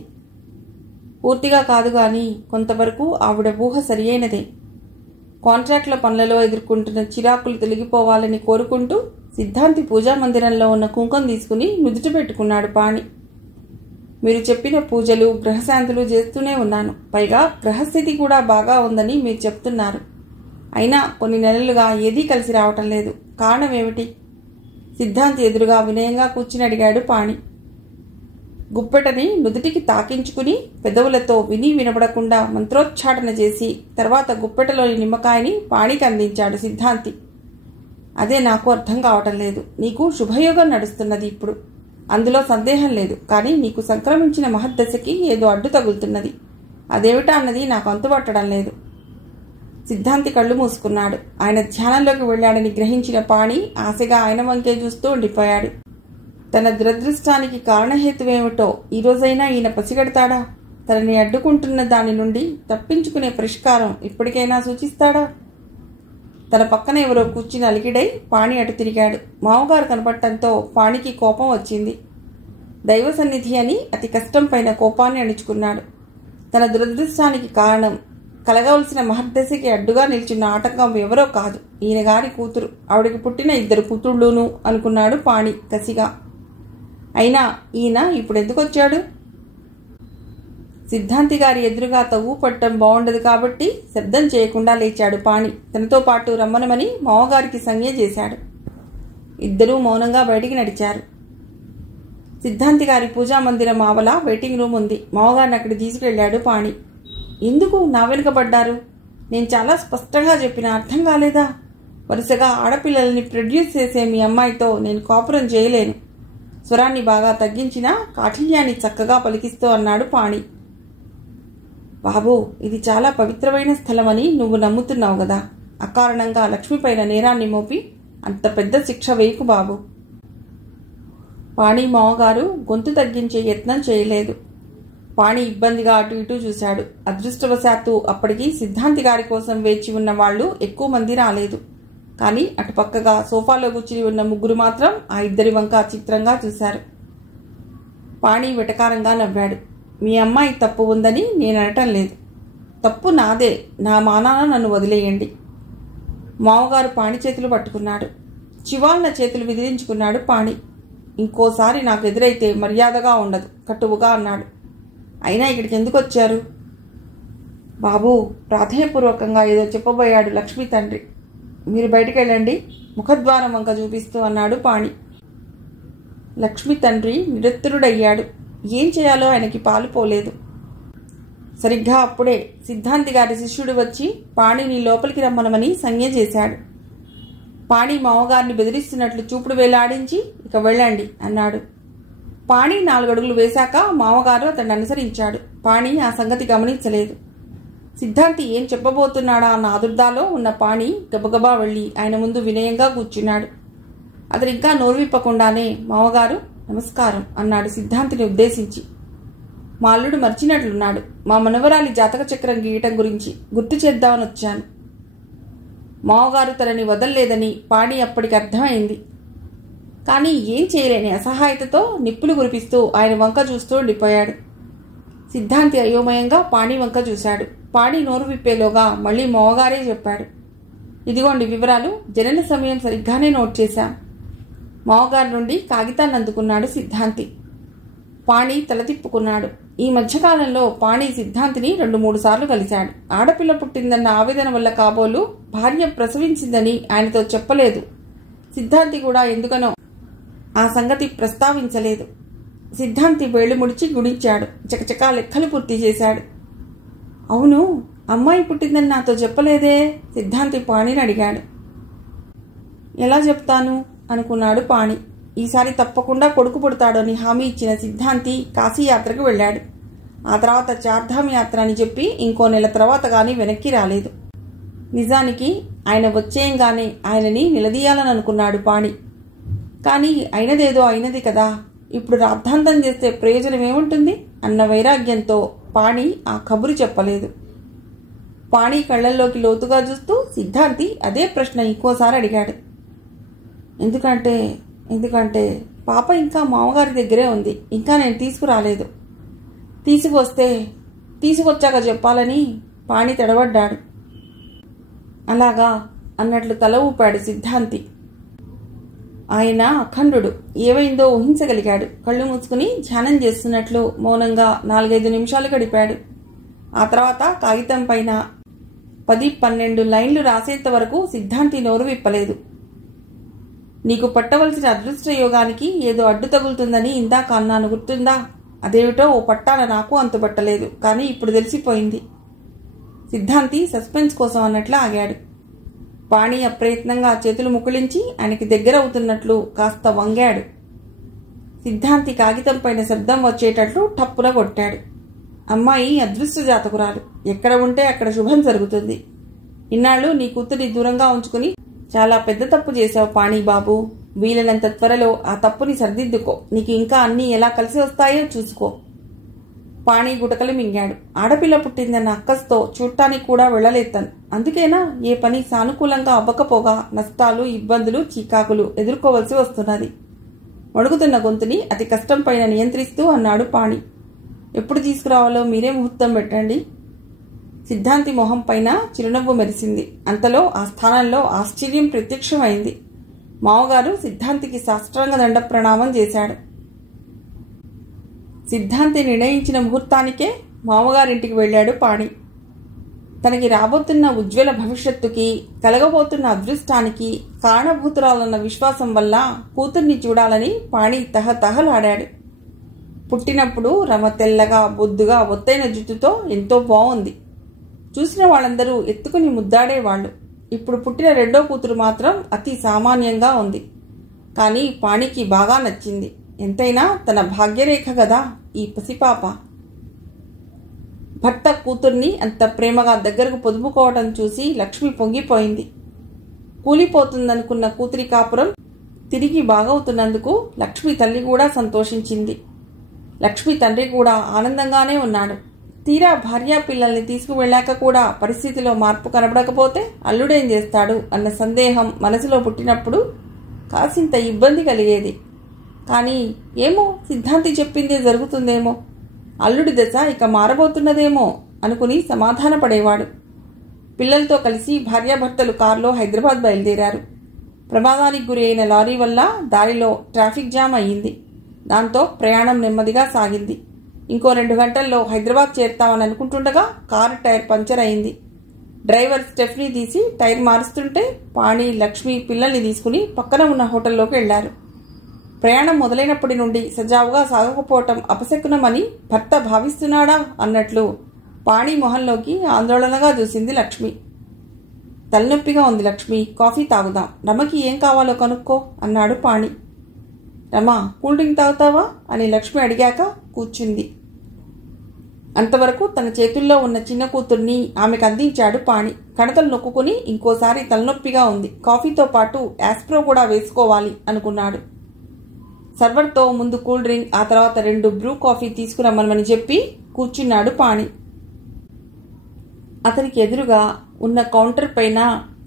పూర్తిగా కాదు గాని కొంతవరకు ఆవిడ ఊహ సరియైనదే. కాంట్రాక్టుల పనులలో ఎదుర్కొంటున్న చిరాకులు తొలగిపోవాలని కోరుకుంటూ సిద్ధాంతి పూజా మందిరంలో ఉన్న కుంకం తీసుకుని నుదుట పెట్టుకున్నాడు పాణి. మీరు చెప్పిన పూజలు, గ్రహశాంతులు చేస్తూనే ఉన్నాను. పైగా గ్రహస్థితి కూడా బాగా ఉందని మీరు చెప్తున్నారు. అయినా కొన్ని నెలలుగా ఏదీ కలిసి రావటం లేదు. కారణం ఏమిటి? సిద్ధాంతి ఎదురుగా వినయంగా కూర్చుని అడిగాడు పాణి. గుప్పెటని నుదుటికి తాకించుకుని పెదవులతో విని వినబడకుండా మంత్రోచ్చాటన చేసి తర్వాత గుప్పెటలోని నిమ్మకాయని పాణికి అందించాడు సిద్ధాంతి. అదే నాకు అర్థం కావటం లేదు. నీకు శుభయోగం నడుస్తున్నది ఇప్పుడు, అందులో సందేహం లేదు. కానీ నీకు సంక్రమించిన మహద్దశకి ఏదో అడ్డు తగులుతున్నది. అదేమిటా అన్నది నాకు అంతుపట్టడం లేదు. సిద్ధాంతి కళ్ళు మూసుకున్నాడు. ఆయన ధ్యానంలోకి వెళ్లాడని గ్రహించిన పాణి ఆశగా ఆయన వంకే చూస్తూ ఉండిపోయాడు. తన దురదృష్టానికి కారణహేతువేమిటో ఈరోజైనా ఈయన పసిగడతాడా? తనని అడ్డుకుంటున్న దాని నుండి తప్పించుకునే పరిష్కారం ఇప్పటికైనా సూచిస్తాడా? తన పక్కన ఎవరో కూర్చుని అలికిడై పాణి అటు తిరిగాడు. మామగారు కనపడటంతో పాణికి కోపం వచ్చింది. దైవ సన్నిధి అని అతి కష్టం పైన కోపాన్ని అణుచుకున్నాడు. తన దురదృష్టానికి కారణం కలగవలసిన మహర్దశకి అడ్డుగా నిలిచిన ఆటంకం ఎవరో కాదు, ఈయన గారి కూతురు. ఆవిడికి పుట్టిన 2 కూతుళ్ళూను అనుకున్నాడు పాణి కసిగా. అయినా ఈయన ఇప్పుడెందుకొచ్చాడు? సిద్ధాంతి గారి ఎదురుగా తవ్వు పట్టడం బాగుండదు కాబట్టి శబ్దం చేయకుండా లేచాడు పాణి. తనతో పాటు రమ్మనమని మామగారికి సంజ్ఞ చేశాడు. ఇద్దరూ మౌనంగా బయటికి నడిచారు. సిద్ధాంతి గారి పూజా మందిరం ఆవల వెయిటింగ్ రూమ్ ఉంది. మామగారిని అక్కడికి తీసుకెళ్లాడు పాణి. ఎందుకు నా వెనుకబడ్డారు? నేను చాలా స్పష్టంగా చెప్పిన అర్థం కాలేదా? వరుసగా ఆడపిల్లల్ని ప్రొడ్యూస్ చేసే మీ అమ్మాయితో నేను కాపురం చేయలేను. స్వరాన్ని బాగా తగ్గించినా కాఠిన్యాన్ని చక్కగా పలికిస్తూ అన్నాడు పాణి. బాబు, ఇది చాలా పవిత్రమైన స్థలమని నువ్వు నమ్ముతున్నావు గదా. అకారణంగా లక్ష్మిపైన నేరాన్ని మోపి అంత పెద్ద శిక్ష వేయకు బాబు. పాణి మామగారు గొంతు తగ్గించే యత్నం చేయలేదు. పాణి ఇబ్బందిగా అటు ఇటు చూశాడు. అదృష్టవశాత్తు అప్పటికి సిద్ధాంతి గారి కోసం వేచి ఉన్న వాళ్లు ఎక్కువ మంది రాలేదు. కానీ అటుపక్కగా సోఫాలో కూర్చుని ఉన్న ముగ్గురు మాత్రం ఆ ఇద్దరి వంక చిత్రంగా చూశారు. పాణి వెటకారంగా నవ్వాడు. మీ అమ్మాయి తప్పు ఉందని నేను అనటం లేదు. తప్పు నాదే. నా మానాన నన్ను వదిలేయండి. మామగారు పాణి చేతులు పట్టుకున్నాడు. చివాలన చేతులు విదిలించుకున్నాడు పాణి. ఇంకోసారి నాకు ఎదురైతే మర్యాదగా ఉండదు, కట్టువుగా అన్నాడు. అయినా ఇక్కడికి ఎందుకు వచ్చారు? బాబు, ప్రాధేయపూర్వకంగా ఏదో చెప్పబోయాడు లక్ష్మి తండ్రి. మీరు బయటికి వెళ్ళండి, ముఖద్వారం వంక చూపిస్తూ అన్నాడు పాణి. లక్ష్మి తండ్రి నిరుత్తరుడయ్యాడు. ఏం చేయాలో ఆయనకి పాలుపోలేదు. సరిగ్గా అప్పుడే సిద్ధాంతి గారి శిష్యుడు వచ్చి పాణిని లోపలికి రమ్మనమని సంజ్ఞ చేశాడు. పాణి మామగారిని బెదిరిస్తున్నట్లు చూపుడు వేలాడించి ఇక వెళ్ళండి అన్నాడు. పాణి 4 అడుగులు వేశాక మామగారు అతన్ని అనుసరించాడు. పాణి ఆ సంగతి గమనించలేదు. సిద్ధాంతి ఏం చెప్పబోతున్నాడా అన్న ఆదుర్దాలో ఉన్న పాణి గబగబా వెళ్లి ఆయన ముందు వినయంగా కూర్చున్నాడు. అతను ఇంకా నోరు విప్పకుండానే మామగారు నమస్కారం అన్నాడు సిద్ధాంతిని ఉద్దేశించి. మా అల్లుడు మర్చినట్లున్నాడు. మా మనవరాలి జాతక చక్రం గీయటం గురించి గుర్తు చేద్దామని వచ్చాను. మావగారు తనని వదల్లేదని పాణి అప్పటికి అర్థమైంది. కానీ ఏం చేయలేని అసహాయతతో నిప్పులు కురిపిస్తూ ఆయన వంక చూస్తూ ఉండిపోయాడు. సిద్ధాంతి అయోమయంగా పాణి వంక చూశాడు. పాణి నోరు విప్పేలోగా మళ్ళీ మావగారే చెప్పాడు. ఇదిగోండి వివరాలు, జనన సమయం సరిగ్గానే నోట్ చేశాం. మావగారి నుండి కాగితాన్ని అందుకున్నాడు సిద్ధాంతి. పాణి తల తిప్పుకున్నాడు. ఈ మధ్యకాలంలో పాణి సిద్ధాంతిని 2-3 సార్లు కలిశాడు. ఆడపిల్ల పుట్టిందన్న ఆవేదన వల్ల కాబోలు భార్య ప్రసవించిందని ఆయనతో చెప్పలేదు. సిద్ధాంతి కూడా ఎందుకనో ఆ సంగతి ప్రస్తావించలేదు. సిద్ధాంతి వేళ్లు ముడిచి గుణించాడు. చకచకా లెక్కలు పూర్తి చేశాడు. అవును, అమ్మాయి పుట్టిందని నాతో చెప్పలేదే, సిద్ధాంతి పాణిని అడిగాడు. ఎలా చెప్తాను అనుకున్నాడు పాణి. ఈసారి తప్పకుండా కొడుకు పుడతాడని హామీ ఇచ్చిన సిద్ధాంతి కాశీయాత్రకు వెళ్ళాడు. ఆ తర్వాత చార్ధామ్ యాత్ర అని చెప్పి ఇంకో నెల తర్వాత గాని వెనక్కి రాలేదు. నిజానికి ఆయన వచ్చేయంగానే ఆయనని నిలదీయాలని అనుకున్నాడు పాణి. కానీ అయినదేదో అయినది కదా, ఇప్పుడు రాద్ధాంతం చేస్తే ప్రయోజనం ఏముంటుంది అన్న వైరాగ్యంతో పాణి ఆ కబురు చెప్పలేదు. పాణి కళ్లల్లోకి లోతుగా చూస్తూ సిద్ధాంతి అదే ప్రశ్న ఇంకోసారి అడిగాడు. ఎందుకంటే పాప ఇంకా మామగారి దగ్గరే ఉంది. ఇంకా నేను తీసుకురాలేదు. తీసుకొచ్చాక చెప్పాలని పాణి తడబడ్డాడు. అలాగా అన్నట్లు తల ఊపాడు సిద్ధాంతి. ఆయన అఖండుడు. ఏమైందో ఊహించగలిగాడు. కళ్ళు మూసుకుని ధ్యానం చేస్తున్నట్లు మౌనంగా 4-5 నిమిషాలు గడిపాడు. ఆ తర్వాత కాగితం పైన 10-12 లైన్లు రాసేంత వరకు సిద్ధాంతి నోరు విప్పలేదు. నీకు పట్టవలసిన అదృష్ట యోగానికి ఏదో అడ్డు తగులుతుందని ఇందాక అన్నాను, గుర్తుందా? అదేమిటో ఓ పట్టాన నాకు అంతుపట్టలేదు, కానీ ఇప్పుడు తెలిసిపోయింది. సిద్ధాంతి సస్పెన్స్ కోసం అన్నట్లు ఆగాడు. పాణి అప్రయత్నంగా చేతులు ముకుళించి ఆయనకి దగ్గర అవుతున్నట్లు కాస్త వంగాడు. సిద్ధాంతి కాగితం పైన శబ్దం వచ్చేటట్లు టప్పున కొట్టాడు. అమ్మాయి అదృష్ట జాతకురాలు. ఎక్కడ ఉంటే అక్కడ శుభం జరుగుతుంది. ఇన్నాళ్ళు నీ కూతురి దూరంగా ఉంచుకుని చాలా పెద్ద తప్పు చేశావు పాణి బాబు. వీలైనంత త్వరలో ఆ తప్పుని సరిదిద్దుకో. నీకు ఇంకా అన్నీ ఎలా కలిసి వస్తాయో చూసుకో. పాణి గుటకలు మింగాడు. ఆడపిల్ల పుట్టిందన్న అక్కస్తో చూడటానికి కూడా వెళ్ళలేతాను. అందుకేనా ఏ పని సానుకూలంగా అవ్వకపోగా నష్టాలు, ఇబ్బందులు, చీకాకులు ఎదుర్కోవలసి వస్తున్నది. వణుకుతున్న గొంతుని అతి కష్టం పైన నియంత్రిస్తూ అన్నాడు పాణి. ఎప్పుడు తీసుకురావాలో మీరే ముహూర్తం పెట్టండి. సిద్ధాంతి మొహం పైన చిరునవ్వు మెరిసింది. అంతలో ఆ స్థానంలో ఆశ్చర్యం ప్రత్యక్షమైంది. మావగారు సిద్ధాంతికి సాష్టాంగ దండ ప్రణామం చేశాడు. సిద్ధాంతి నిర్ణయించిన ముహూర్తానికే మామగారింటికి వెళ్ళాడు పాణి. తనకి రాబోతున్న ఉజ్వల భవిష్యత్తుకి, కలగబోతున్న అదృష్టానికి కారణభూతురాలన్న విశ్వాసం వల్ల కూతుర్ని చూడాలని పాణి తహతహలాడాడు. పుట్టినప్పుడు రమ తెల్లగా, బొద్దుగా, ఒత్తైన జుట్టుతో ఎంతో బాగుంది. చూసిన వాళ్ళందరూ ఎత్తుకుని ముద్దాడేవాళ్లు. ఇప్పుడు పుట్టిన రెండో కూతురు మాత్రం అతి సామాన్యంగా ఉంది. కానీ పాణికి బాగా నచ్చింది. ఎంతైనా తన భాగ్యరేఖ గదా ఈ పసిపాప. భర్త కూతుర్ని అంత ప్రేమగా దగ్గరకు పొదుపుకోవడం చూసి లక్ష్మి పొంగిపోయింది. కూలిపోతుందనుకున్న కూతురి కాపురం తిరిగి బాగవుతున్నందుకు లక్ష్మి తల్లి కూడా సంతోషించింది. లక్ష్మి తండ్రి కూడా ఆనందంగానే ఉన్నాడు. తీరా భార్యా పిల్లల్ని తీసుకువెళ్ళాక కూడా పరిస్థితిలో మార్పు కనబడకపోతే అల్లుడేం చేస్తాడు అన్న సందేహం మనసులో పుట్టినప్పుడు కాసింత ఇబ్బంది కలిగేది. కానీ ఏమో, సిద్ధాంతి చెప్పిందే జరుగుతుందేమో, అల్లుడి దశ ఇక మారబోతున్నదేమో అనుకుని సమాధానపడేవాడు. పిల్లలతో కలిసి భార్యాభర్తలు కారులో హైదరాబాద్ బయలుదేరారు. ప్రమాదానికి గురి అయిన లారీ వల్ల దారిలో ట్రాఫిక్ జామ్ అయ్యింది. దాంతో ప్రయాణం నెమ్మదిగా సాగింది. ఇంకో 2 గంటల్లో హైదరాబాద్ చేరుతామని అనుకుంటుండగా కారు టైర్ పంచర్ అయింది. డ్రైవర్ స్టెఫ్నీ తీసి టైర్ మారుస్తుంటే పాణి, లక్ష్మి పిల్లల్ని తీసుకుని పక్కన ఉన్న హోటల్లోకి వెళ్లారు. ప్రయాణం మొదలైనప్పటి నుండి సజావుగా సాగకపోవటం అపశకునమని భర్త భావిస్తున్నాడా అన్నట్లు పాణి మొహంలోకి ఆందోళనగా చూసింది లక్ష్మి. తలనొప్పిగా ఉంది లక్ష్మి, కాఫీ తాగుదాం. రమకి ఏం కావాలో కనుక్కో అన్నాడు పాణి. రమా, కూల్ డ్రింక్ తాగుతావా అని లక్ష్మి అడిగాక కూర్చుంది. అంతవరకు తన చేతుల్లో ఉన్న చిన్న కూతుర్ని ఆమెకు అందించాడు పాణి. కణతలు నొక్కుని ఇంకోసారి తలనొప్పిగా ఉంది, కాఫీతో పాటు యాస్ప్రో కూడా వేసుకోవాలి అనుకున్నాడు. సర్వర్తో ముందు కూల్ డ్రింక్, ఆ తర్వాత 2 బ్రూ కాఫీ తీసుకురమ్మని చెప్పి కూర్చున్నాడు పాణి. అతనికి ఎదురుగా ఉన్న కౌంటర్ పైన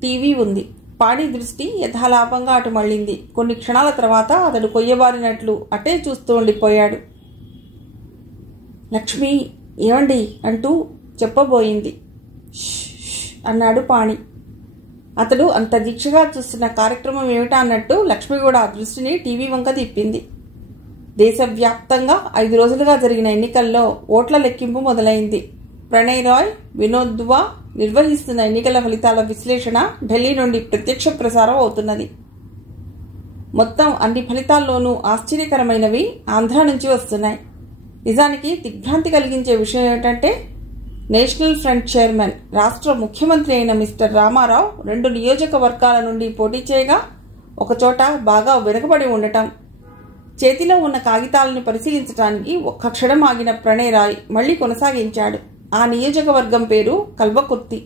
టీవీ ఉంది. పాణి దృష్టి యథాలాపంగా అటు మళ్ళింది. కొన్ని క్షణాల తర్వాత అతడు కొయ్యబారినట్లు అటే చూస్తూ ఉండిపోయాడు. లక్ష్మి, ఏమండి అంటూ చెప్పబోయింది. అన్నాడు పాణి. అతడు అంత దీక్షగా చూస్తున్న కార్యక్రమం ఏమిటా అన్నట్టు లక్ష్మి కూడా ఆ దృష్టిని టీవీ వంక తిప్పింది. దేశవ్యాప్తంగా 5 రోజులుగా జరిగిన ఎన్నికల్లో ఓట్ల లెక్కింపు మొదలైంది. ప్రణయ్ రాయ్, వినోద్ దువా నిర్వహిస్తున్న ఎన్నికల ఫలితాల విశ్లేషణ ఢిల్లీ నుండి ప్రత్యక్ష ప్రసారం అవుతున్నది. మొత్తం అన్ని ఫలితాల్లోనూ ఆశ్చర్యకరమైనవి ఆంధ్ర నుంచి వస్తున్నాయి. నిజానికి దిగ్భ్రాంతి కలిగించే విషయం ఏమిటంటే, నేషనల్ ఫ్రంట్ చైర్మన్, రాష్ట్ర ముఖ్యమంత్రి అయిన మిస్టర్ రామారావు 2 నియోజకవర్గాల నుండి పోటీ చేయగా ఒకచోట బాగా వెనుకబడి ఉండటం, చేతిలో ఉన్న కాగితాలను పరిశీలించడానికి ఒక్క క్షణం ఆగిన ప్రణయ్ రాయ్ మళ్లీ కొనసాగించాడు. ఆ నియోజకవర్గం పేరు కల్వకుర్తి.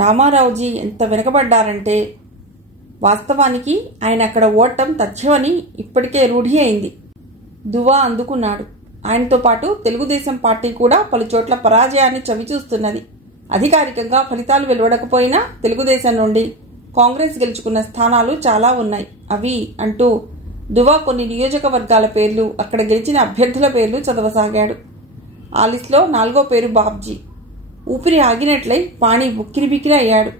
రామారావుజీ ఎంత వెనుకబడ్డారంటే, వాస్తవానికి ఆయన అక్కడ ఓడటం తథ్యమని ఇప్పటికే రూఢి అయింది. దువా అందుకున్నాడు. ఆయనతో పాటు తెలుగుదేశం పార్టీ కూడా పలుచోట్ల పరాజయాన్ని చవిచూస్తున్నది. అధికారికంగా ఫలితాలు వెలువడకపోయినా తెలుగుదేశం నుండి కాంగ్రెస్ గెలుచుకున్న స్థానాలు చాలా ఉన్నాయి. అవి అంటూ దువా కొన్ని నియోజకవర్గాల పేర్లు, అక్కడ గెలిచిన అభ్యర్థుల పేర్లు చదవసాగాడు. ఆ లిస్టులో 4వ పేరు బాబ్జీ. ఊపిరి ఆగినట్లై పాణి బుక్కిరిబిక్కిరి అయ్యాడు.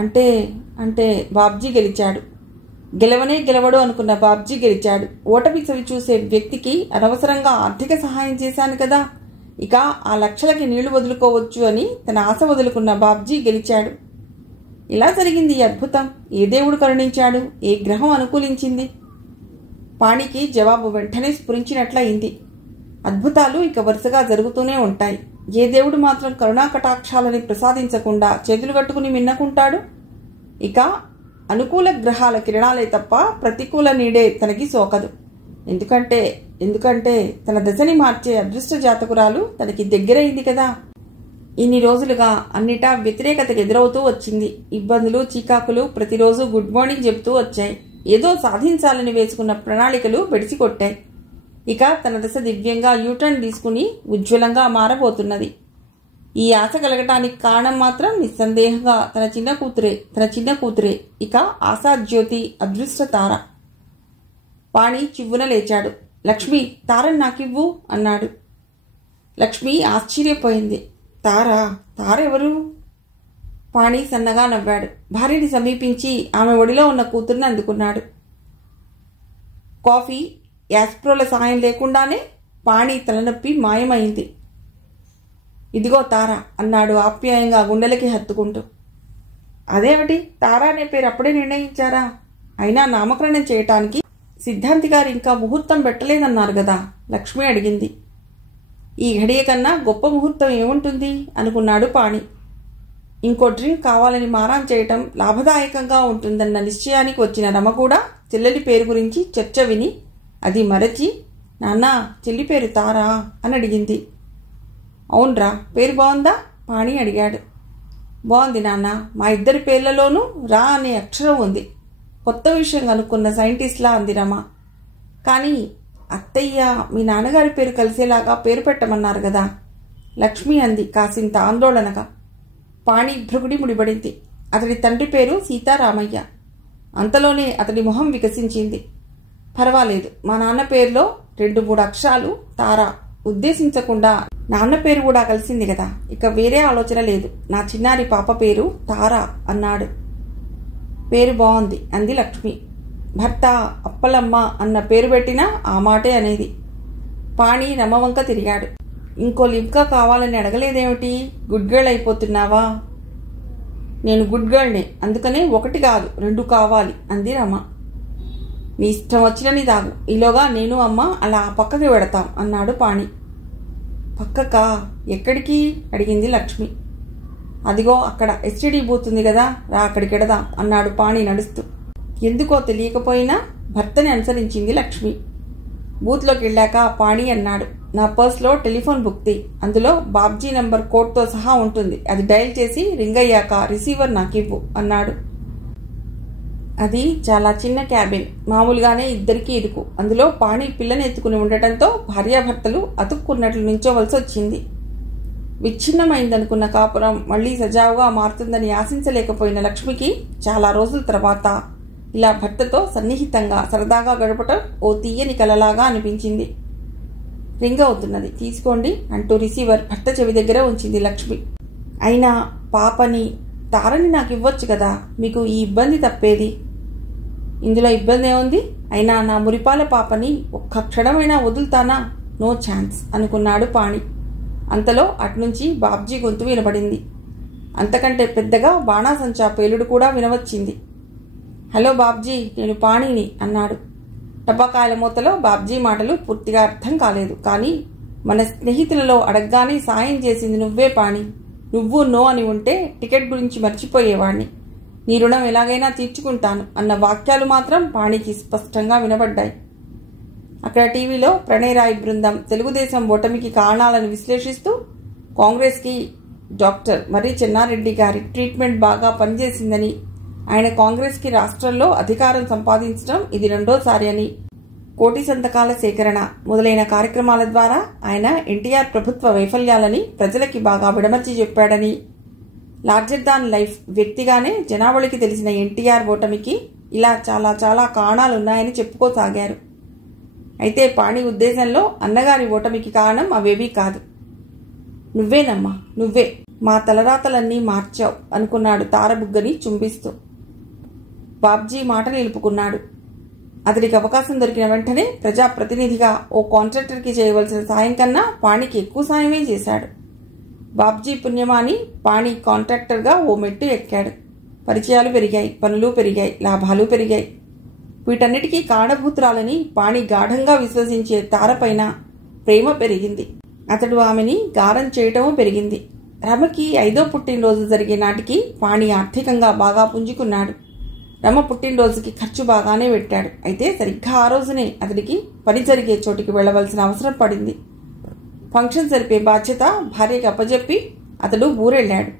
అంటే అంటే బాబ్జీ గెలిచాడు. గెలవడు అనుకున్న బాబ్జీ గెలిచాడు. ఓటమి చవి చూసే వ్యక్తికి అనవసరంగా ఆర్థిక సహాయం చేశాను కదా, ఇక ఆ లక్షలకి నీళ్లు వదులుకోవచ్చు అని తన ఆశ వదులుకున్న బాబ్జీ గెలిచాడు. ఇలా జరిగింది ఈ అద్భుతం. ఏ దేవుడు కరుణించాడు? ఏ గ్రహం అనుకూలించింది? పాణికి జవాబు వెంటనే స్ఫురించినట్లయింది. అద్భుతాలు ఇక వరుసగా జరుగుతూనే ఉంటాయి. ఏ దేవుడు మాత్రం కరుణాకటాక్షాలని ప్రసాదించకుండా చేతులు కట్టుకుని మిన్నకుంటాడు? ఇక అనుకూల గ్రహాల కిరణాలే తప్ప ప్రతికూల నీడే తనకి సోకదు. ఎందుకంటే తన దశని మార్చే అదృష్ట జాతకురాలు తనకి దగ్గరైంది కదా. ఇన్ని రోజులుగా అన్నిటా వ్యతిరేకతకు ఎదురవుతూ వచ్చింది. ఇబ్బందులు, చీకాకులు, ప్రతిరోజు గుడ్ మార్నింగ్ చెబుతూ వచ్చాయి. ఏదో సాధించాలని వేసుకున్న ప్రణాళికలు బెడిసికొట్టాయి. ఇక తన దశ దివ్యంగా యూటర్న్ తీసుకుని ఉజ్వలంగా మారబోతున్నది. ఈ ఆశ కలగటానికి కారణం మాత్రం నిస్సందేహంగా తన చిన్న కూతురే. ఇక ఆశాజ్యోతి, అదృష్ట తార. పాణి చివ్వున లేచాడు. లక్ష్మి, తారని నాకివ్వు అన్నాడు. లక్ష్మి ఆశ్చర్యపోయింది. తారెవరు? పాణి సన్నగా నవ్వాడు. భార్యని సమీపించి ఆమె ఒడిలో ఉన్న కూతుర్ని అందుకున్నాడు. కాఫీ, యాస్ప్రోల సాయం లేకుండానే పాణి తలనొప్పి మాయమైంది. ఇదిగో తార అన్నాడు ఆప్యాయంగా గుండెలకి హత్తుకుంటూ. అదేమిటి, తార అనే పేరు అప్పుడే నిర్ణయించారా? అయినా నామకరణం చేయటానికి సిద్ధాంతి గారు ఇంకా ముహూర్తం పెట్టలేదన్నారు కదా, లక్ష్మి అడిగింది. ఈ ఘడియ కన్నా గొప్ప ముహూర్తం ఏముంటుంది అనుకున్నాడు పాణి. ఇంకో డ్రింక్ కావాలని మారాం చేయటం లాభదాయకంగా ఉంటుందన్న నిశ్చయానికి వచ్చిన రమ కూడా చెల్లెలి పేరు గురించి చర్చ విని అది మరచి, నాన్నా, చెల్లి పేరు తారా అని అడిగింది. అవునరా, పేరు బాగుందా? పాణి అడిగాడు. బాగుంది నాన్న, మా ఇద్దరి పేర్లలోనూ రా అనే అక్షరం ఉంది. కొత్త విషయం కనుక్కున్న సైంటిస్ట్లా అంది రమ. కానీ అత్తయ్య, మీ నాన్నగారి పేరు కలిసేలాగా పేరు పెట్టమన్నారు కదా, లక్ష్మి అంది కాసింత ఆందోళనగా. పాణి భృగుడి ముడిపడింది. అతడి తండ్రి పేరు సీతారామయ్య. అంతలోనే అతడి మొహం వికసించింది. పర్వాలేదు, మా నాన్న పేరులో 2-3 అక్షరాలు తారా. ఉద్దేశించకుండా నాన్న పేరు కూడా కలిసింది కదా, ఇక వేరే ఆలోచన లేదు. నా చిన్నారి పాప పేరు తారా అన్నాడు. పేరు బాగుంది అంది లక్ష్మి. భర్త అప్పలమ్మ అన్న పేరు పెట్టినా ఆ మాటే అనేది. పాణి రమవంక తిరిగాడు. ఇంకో లింకా కావాలని అడగలేదేమిటి? Good girl అయిపోతున్నావా? నేను గుడ్ గర్ల్నే, అందుకనే 1 కాదు 2 కావాలి అంది రమ. నీ ఇష్టం వచ్చినని తాగు, ఈలోగా నేను అమ్మ అలా పక్కకి పెడతాం అన్నాడు పాణి. పక్కకా? ఎక్కడికి అడిగింది లక్ష్మి. అదిగో అక్కడ ఎస్టీడీ బూత్ ఉంది కదా, రా అక్కడికి ఎడదాం అన్నాడు పాణి నడుస్తూ. ఎందుకో తెలియకపోయినా భర్తని అనుసరించింది లక్ష్మి. బూత్లోకి వెళ్ళాక పాణి అన్నాడు, నా పర్స్లో టెలిఫోన్ బుక్ తీ, అందులో బాబ్జీ నంబర్ కోడ్తో సహా ఉంటుంది, అది డయల్ చేసి రింగ్ అయ్యాక రిసీవర్ నాకివ్వు అన్నాడు. అది చాలా చిన్న క్యాబిన్, మామూలుగానే ఇద్దరికీ ఇరుకు. అందులో పాణి పిల్లని ఎత్తుకుని ఉండటంతో భార్యాభర్తలు అతుక్కున్నట్లు నించోవలసి వచ్చింది. విచ్ఛిన్నమైందనుకున్న కాపురం మళ్లీ సజావుగా మారుతుందని ఆశించలేకపోయిన లక్ష్మికి చాలా రోజుల తర్వాత ఇలా భర్తతో సన్నిహితంగా సరదాగా గడపటం ఓ తీయని కలలాగా అనిపించింది. రింగ్ అవుతున్నది, తీసుకోండి అంటూ రిసీవర్ భర్త చెవి దగ్గర ఉంచింది లక్ష్మి. అయినా పాపని, తారని నాకు ఇవ్వచ్చు కదా, మీకు ఈ ఇబ్బంది తప్పేది? ఇందులో ఇబ్బంది ఏముంది? అయినా నా మురిపాల పాపని ఒక్క క్షణమైనా వదులుతానా? నో ఛాన్స్ అనుకున్నాడు పాణి. అంతలో అటునుంచి బాబ్జీ గొంతు వినబడింది. అంతకంటే పెద్దగా బాణాసంచా పేలుడు కూడా వినవచ్చింది. హలో బాబ్జీ, నేను పాణిని అన్నాడు. టపాకాయల మూతలో బాబ్జీ మాటలు పూర్తిగా అర్థం కాలేదు. కానీ మన స్నేహితులలో అడగ్గానే సాయం చేసింది నువ్వే పాణి. నువ్వు నో అని ఉంటే టికెట్ గురించి మర్చిపోయేవాణ్ణి. నీ రుణం ఎలాగైనా తీర్చుకుంటాను అన్న వాక్యాలు మాత్రం పాణికి స్పష్టంగా వినబడ్డాయి. అక్కడ టీవీలో ప్రణయ్ రాయ్ బృందం తెలుగుదేశం ఓటమికి కారణాలను విశ్లేషిస్తూ కాంగ్రెస్కి డాక్టర్ మర్రి చెన్నారెడ్డి గారి ట్రీట్మెంట్ బాగా పనిచేసిందని, ఆయన కాంగ్రెస్కి రాష్ట్రంలో అధికారం సంపాదించడం ఇది రెండోసారి అని, కోటి సంతకాల సేకరణ మొదలైన కార్యక్రమాల ద్వారా ఆయన ఎన్టీఆర్ ప్రభుత్వ వైఫల్యాలని ప్రజలకి బాగా విడమర్చి చెప్పాడని, లార్జర్ దాన్ లైఫ్ వ్యక్తిగానే జనావళికి తెలిసిన ఎన్టీఆర్ ఓటమికి ఇలా చాలా చాలా కారణాలున్నాయని చెప్పుకోసాగారు. అయితే పాణి ఉద్దేశంలో అన్నగారి ఓటమికి కారణం అవేవీ కాదు. నువ్వేనమ్మా, నువ్వే మా తలరాతలన్నీ మార్చావు అనుకున్నాడు తారబుగ్గని చుంబిస్తూ. బాబ్జీ మాట నిలుపుకున్నాడు. అతడికి అవకాశం దొరికిన వెంటనే ప్రజాప్రతినిధిగా ఓ కాంట్రాక్టర్కి చేయవలసిన సాయం కన్నా పాణికి ఎక్కువ సాయమే చేశాడు. బాబ్జీ పుణ్యమాని పాణి కాంట్రాక్టర్గా ఓ మెట్టు ఎక్కాడు. పరిచయాలు పెరిగాయి, పనులు పెరిగాయి, లాభాలు పెరిగాయి. వీటన్నిటికీ కారణభూతురాలని పాణి గాఢంగా విశ్వసించే తారపైన ప్రేమ పెరిగింది. అతడు ఆమెని గారం చేయటమూ పెరిగింది. రమకి 5వ పుట్టినరోజు జరిగే నాటికి పాణి ఆర్థికంగా బాగా పుంజుకున్నాడు. రమ పుట్టినరోజుకి ఖర్చు బాగానే పెట్టాడు. అయితే సరిగ్గా ఆ రోజునే అతడికి పని జరిగే చోటికి వెళ్లవలసిన అవసరం పడింది. ఫంక్షన్ జరిపే బాధ్యత భార్యకి అప్పజెప్పి అతడు ఊరెళ్ళాడు.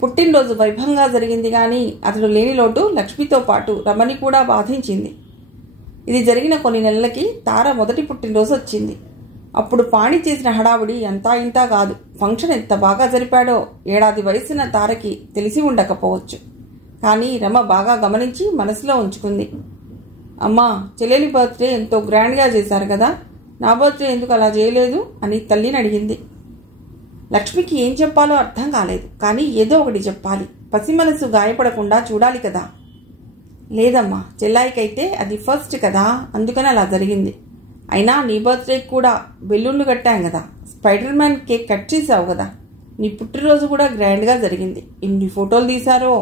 పుట్టినరోజు వైభవంగా జరిగింది కానీ అతడు లేని లోటు లక్ష్మితో పాటు రమని కూడా బాధించింది. ఇది జరిగిన కొన్ని నెలలకి తార మొదటి పుట్టినరోజు వచ్చింది. అప్పుడు పాణి చేసిన హడావుడి అంతా ఇంతా కాదు. ఫంక్షన్ ఎంత బాగా జరిపాడో 7 ఏళ్ల వయసున్న తారకి తెలిసి ఉండకపోవచ్చు. కానీ రమ బాగా గమనించి మనసులో ఉంచుకుంది. అమ్మా, చెల్లెలి బర్త్డే ఎంతో గ్రాండ్గా చేశారు కదా, నా బర్త్డే ఎందుకు అలా చేయలేదు అని తల్లిని అడిగింది. లక్ష్మికి ఏం చెప్పాలో అర్థం కాలేదు. కానీ ఏదో ఒకటి చెప్పాలి. పసి మనసు గాయపడకుండా చూడాలి కదా. లేదమ్మా, చెల్లాయికైతే అది ఫస్ట్ కదా, అందుకని అలా జరిగింది. అయినా నీ బర్త్డేకి కూడా బెలూన్లు కట్టాం కదా, స్పైడర్ మ్యాన్ కేక్ కట్ చేసావు కదా, నీ పుట్టినరోజు కూడా గ్రాండ్గా జరిగింది. ఎన్ని ఫోటోలు తీశారో.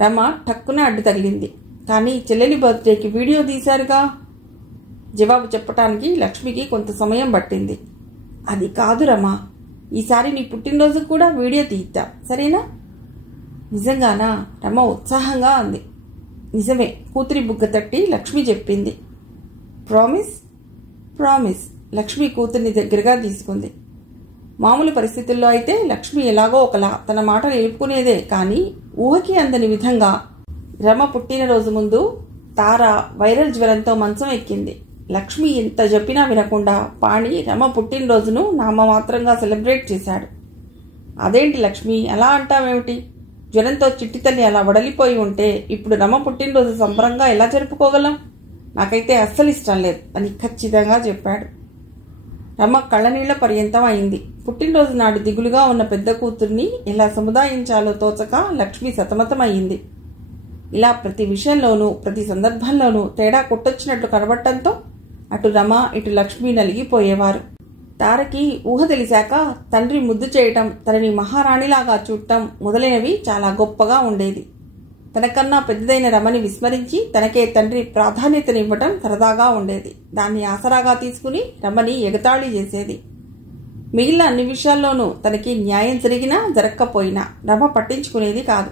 రమ టక్కున అడ్డు తగిలింది. కానీ చెల్లెలి బర్త్డేకి వీడియో తీశారుగా. జవాబు చెప్పటానికి లక్ష్మికి కొంత సమయం పట్టింది. అది కాదు రమా, ఈసారి నీ పుట్టినరోజు కూడా వీడియో తీద్దాం, సరేనా? నిజంగానా? రమ ఉత్సాహంగా అంది. నిజమే, కూతురి బుగ్గ తట్టి లక్ష్మి చెప్పింది. ప్రామిస్? ప్రామిస్. లక్ష్మి కూతుర్ని దగ్గరగా తీసుకుంది. మామూలు పరిస్థితుల్లో అయితే లక్ష్మి ఎలాగో ఒకలా తన మాట నిలుపుకునేదే. కానీ ఊహకి అందని విధంగా రమ పుట్టినరోజు ముందు తార వైరల్ జ్వరంతో మంచం ఎక్కింది. లక్ష్మి ఎంత చెప్పినా వినకుండా పాణి రమ పుట్టినరోజును నామమాత్రంగా సెలబ్రేట్ చేశాడు. అదేంటి లక్ష్మి, అలా అంటావేమిటి? జ్వరంతో చిట్టి తల్లి అలా వడలిపోయి ఉంటే ఇప్పుడు రమ పుట్టినరోజు సంబరంగా ఎలా జరుపుకోగలం? నాకైతే అస్సలు ఇష్టం లేదు అని ఖచ్చితంగా చెప్పాడు. రమ కళ్ళనీళ్ల పర్యంతం అయింది. పుట్టినరోజు నాడు దిగులుగా ఉన్న పెద్ద కూతుర్ని ఎలా సముదాయించాలో తోచక లక్ష్మి సతమతమయ్యింది. ఇలా ప్రతి విషయంలోనూ ప్రతి సందర్భంలోనూ తేడా కొట్టొచ్చినట్లు కనబడటంతో అటు రమ ఇటు లక్ష్మి నలిగిపోయేవారు. తారకి ఊహ తెలిసాక తండ్రి ముద్దు చేయటం, తనని మహారాణిలాగా చూడటం మొదలైనవి చాలా గొప్పగా ఉండేది. తనకన్నా పెద్దదైన రమని విస్మరించి తనకే తండ్రి ప్రాధాన్యతనివ్వటం సరదాగా ఉండేది. దాన్ని ఆసరాగా తీసుకుని రమని ఎగతాళి చేసేది. మిగిలిన అన్ని విషయాల్లోనూ తనకి న్యాయం జరిగినా జరగకపోయినా రమ పట్టించుకునేది కాదు.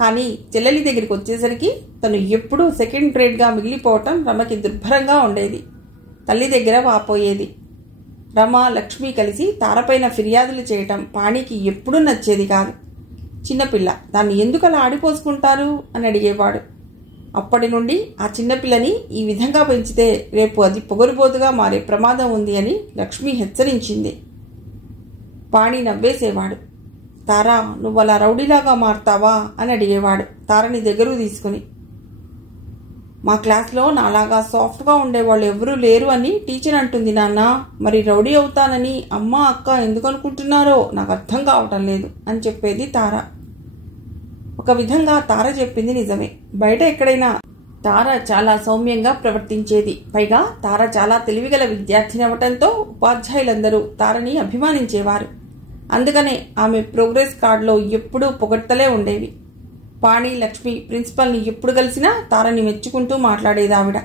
కానీ చెల్లెలి దగ్గరికి వచ్చేసరికి తను ఎప్పుడూ సెకండ్ గ్రేడ్గా మిగిలిపోవటం రమకి దుర్భరంగా ఉండేది. తల్లి దగ్గర వాపోయేది. రమ, లక్ష్మి కలిసి తారపైన ఫిర్యాదులు చేయటం పాణికి ఎప్పుడూ నచ్చేది కాదు. చిన్నపిల్ల, దాన్ని ఎందుకు అలా ఆడిపోసుకుంటారు అని అడిగేవాడు. అప్పటి నుండి ఆ చిన్నపిల్లని ఈ విధంగా పెంచితే రేపు అది పొగరుబోతుగా మారే ప్రమాదం ఉంది అని లక్ష్మి హెచ్చరించింది. పాణి నవ్వేసేవాడు. తారా, నువ్వు అలా రౌడీలాగా మారుతావా అని అడిగేవాడు తారని దగ్గరకు తీసుకుని. మా క్లాస్లో నాలాగా సాఫ్ట్గా ఉండేవాళ్ళు ఎవరూ లేరు అని టీచర్ అంటుంది నాన్న. మరి రౌడీ అవుతానని అమ్మ అక్క ఎందుకు అనుకుంటున్నారో నాకు అర్థం కావటం లేదు అని చెప్పేది తార. ఒక విధంగా తార చెప్పింది నిజమే. బయట ఎక్కడైనా తార చాలా సౌమ్యంగా ప్రవర్తించేది. పైగా తార చాలా తెలివిగల విద్యార్థిని అవ్వటంతో ఉపాధ్యాయులందరూ తారని అభిమానించేవారు. అందుకనే ఆమె ప్రోగ్రెస్ కార్డులో ఎప్పుడూ పొగడ్తలే ఉండేవి. పాణి, లక్ష్మి ప్రిన్సిపల్ని ఎప్పుడు కలిసినా తారని మెచ్చుకుంటూ మాట్లాడేది ఆవిడ.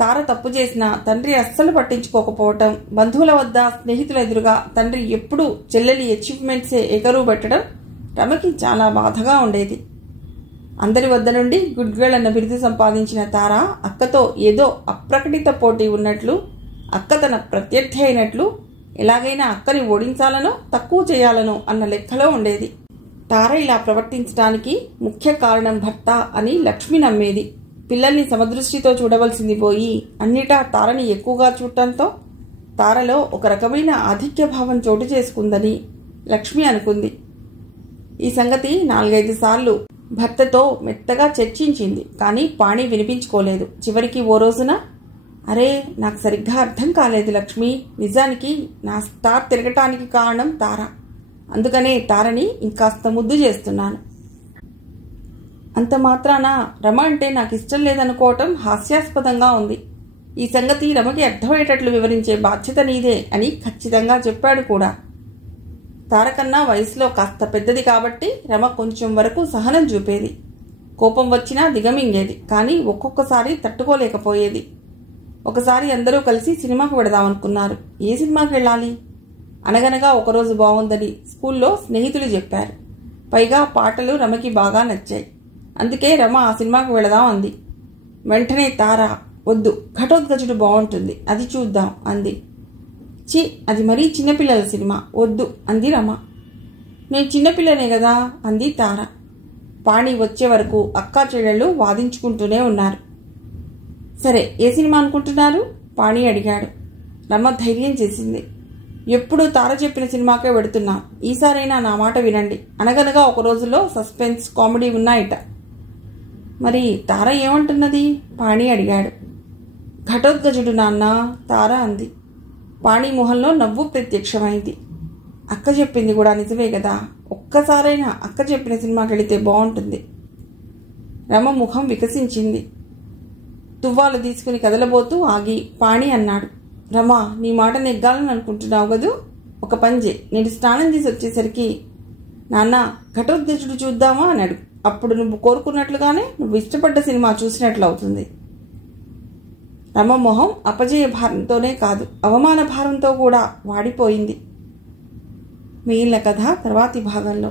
తార తప్పు చేసినా తండ్రి అస్సలు పట్టించుకోకపోవటం, బంధువుల వద్ద స్నేహితుల ఎదురుగా తండ్రి ఎప్పుడూ చెల్లెలి అచీవ్మెంట్సే ఎగరువు పెట్టడం రమకి చాలా బాధగా ఉండేది. అందరి వద్ద నుండి గుడ్ గర్ల్ అన్న బిరుదు సంపాదించిన తార అక్కతో ఏదో అప్రకటిత పోటీ ఉన్నట్లు, అక్క తన ప్రత్యర్థి అయినట్లు, ఎలాగైనా అక్కని ఓడించాలనో తక్కువ చేయాలనో అన్న లెక్కలో ఉండేది. తార ఇలా ప్రవర్తించడానికి ముఖ్య కారణం భర్త అని లక్ష్మి నమ్మేది. పిల్లల్ని సమదృష్టితో చూడవలసింది పోయి అన్నిటా తారని ఎక్కువగా చూడటంతో తారలో ఒక రకమైన ఆధిక్య భావం చోటు చేసుకుందని లక్ష్మి అనుకుంది. ఈ సంగతి 4-5 సార్లు భర్తతో మెత్తగా చర్చించింది. కానీ పాణి వినిపించుకోలేదు. చివరికి ఓ రోజున, అరే, నాకు సరిగ్గా అర్థం కాలేదు లక్ష్మి. నిజానికి నా స్టార్ తిరగటానికి కారణం తార. అందుకనే తారని ఇంకాస్త ముద్దు చేస్తున్నాను. అంత మాత్రాన రమ అంటే నాకు ఇష్టం లేదనుకోవటం హాస్యాస్పదంగా ఉంది. ఈ సంగతి రమకి అర్థమయ్యేటట్లు వివరించే బాధ్యత నీదే అని ఖచ్చితంగా చెప్పాడు కూడా. తారకన్నా వయసులో కాస్త పెద్దది కాబట్టి రమ కొంచెం వరకు సహనం చూపేది. కోపం వచ్చినా దిగమింగేది. కానీ ఒక్కొక్కసారి తట్టుకోలేకపోయేది. ఒకసారి అందరూ కలిసి సినిమాకు వెడదామనుకున్నారు. ఏ సినిమాకి వెళ్ళాలి? అనగనగా ఒకరోజు బాగుందని స్కూల్లో స్నేహితులు చెప్పారు. పైగా పాటలు రమకి బాగా నచ్చాయి. అందుకే రమ ఆ సినిమాకు వెళదాం అంది. వెంటనే తార, వద్దు, ఘటోత్కచుడు బాగుంటుంది, అది చూద్దాం అంది. చి, అది మరీ చిన్నపిల్లల సినిమా, వద్దు అంది రమ. నేను చిన్నపిల్లనే కదా అంది తార. పాణి వచ్చే వరకు అక్కా చెల్లెళ్ళు వాదించుకుంటూనే ఉన్నారు. సరే, ఏ సినిమా అనుకుంటున్నారు? పాణి అడిగాడు. రమ ధైర్యం చేసింది. ఎప్పుడు తార చెప్పిన సినిమాకే వెడుతున్నాం, ఈసారైనా నా మాట వినండి. అనగనగా ఒక రోజులో సస్పెన్స్ కామెడీ ఉన్నాయిట. మరి తార ఏమంటున్నది? పాణి అడిగాడు. ఘటోత్కచుడు నాన్న, తార అంది. పాణి మొహంలో నవ్వు ప్రత్యక్షమైంది. అక్క చెప్పింది కూడా నిజమే కదా, ఒక్కసారైనా అక్క చెప్పిన సినిమాకి వెళితే బాగుంటుంది. రమ ముఖం వికసించింది. తువ్వాలు తీసుకుని కదలబోతూ ఆగి పాణి అన్నాడు. రమ, నీ మాట నెగ్గాలని అనుకుంటున్నావు కదూ? ఒక పంజే, నేను స్నానం చేసి వచ్చేసరికి నాన్న ఘటోత్కచుడు చూద్దామా అన్నాడు. అప్పుడు నువ్వు కోరుకున్నట్లుగానే నువ్వు ఇష్టపడ్డ సినిమా చూసినట్లు అవుతుంది. రమ మొహం అపజయ భారంతోనే కాదు, అవమాన భారంతో కూడా వాడిపోయింది. మిగిలిన కథ తర్వాతి భాగంలో.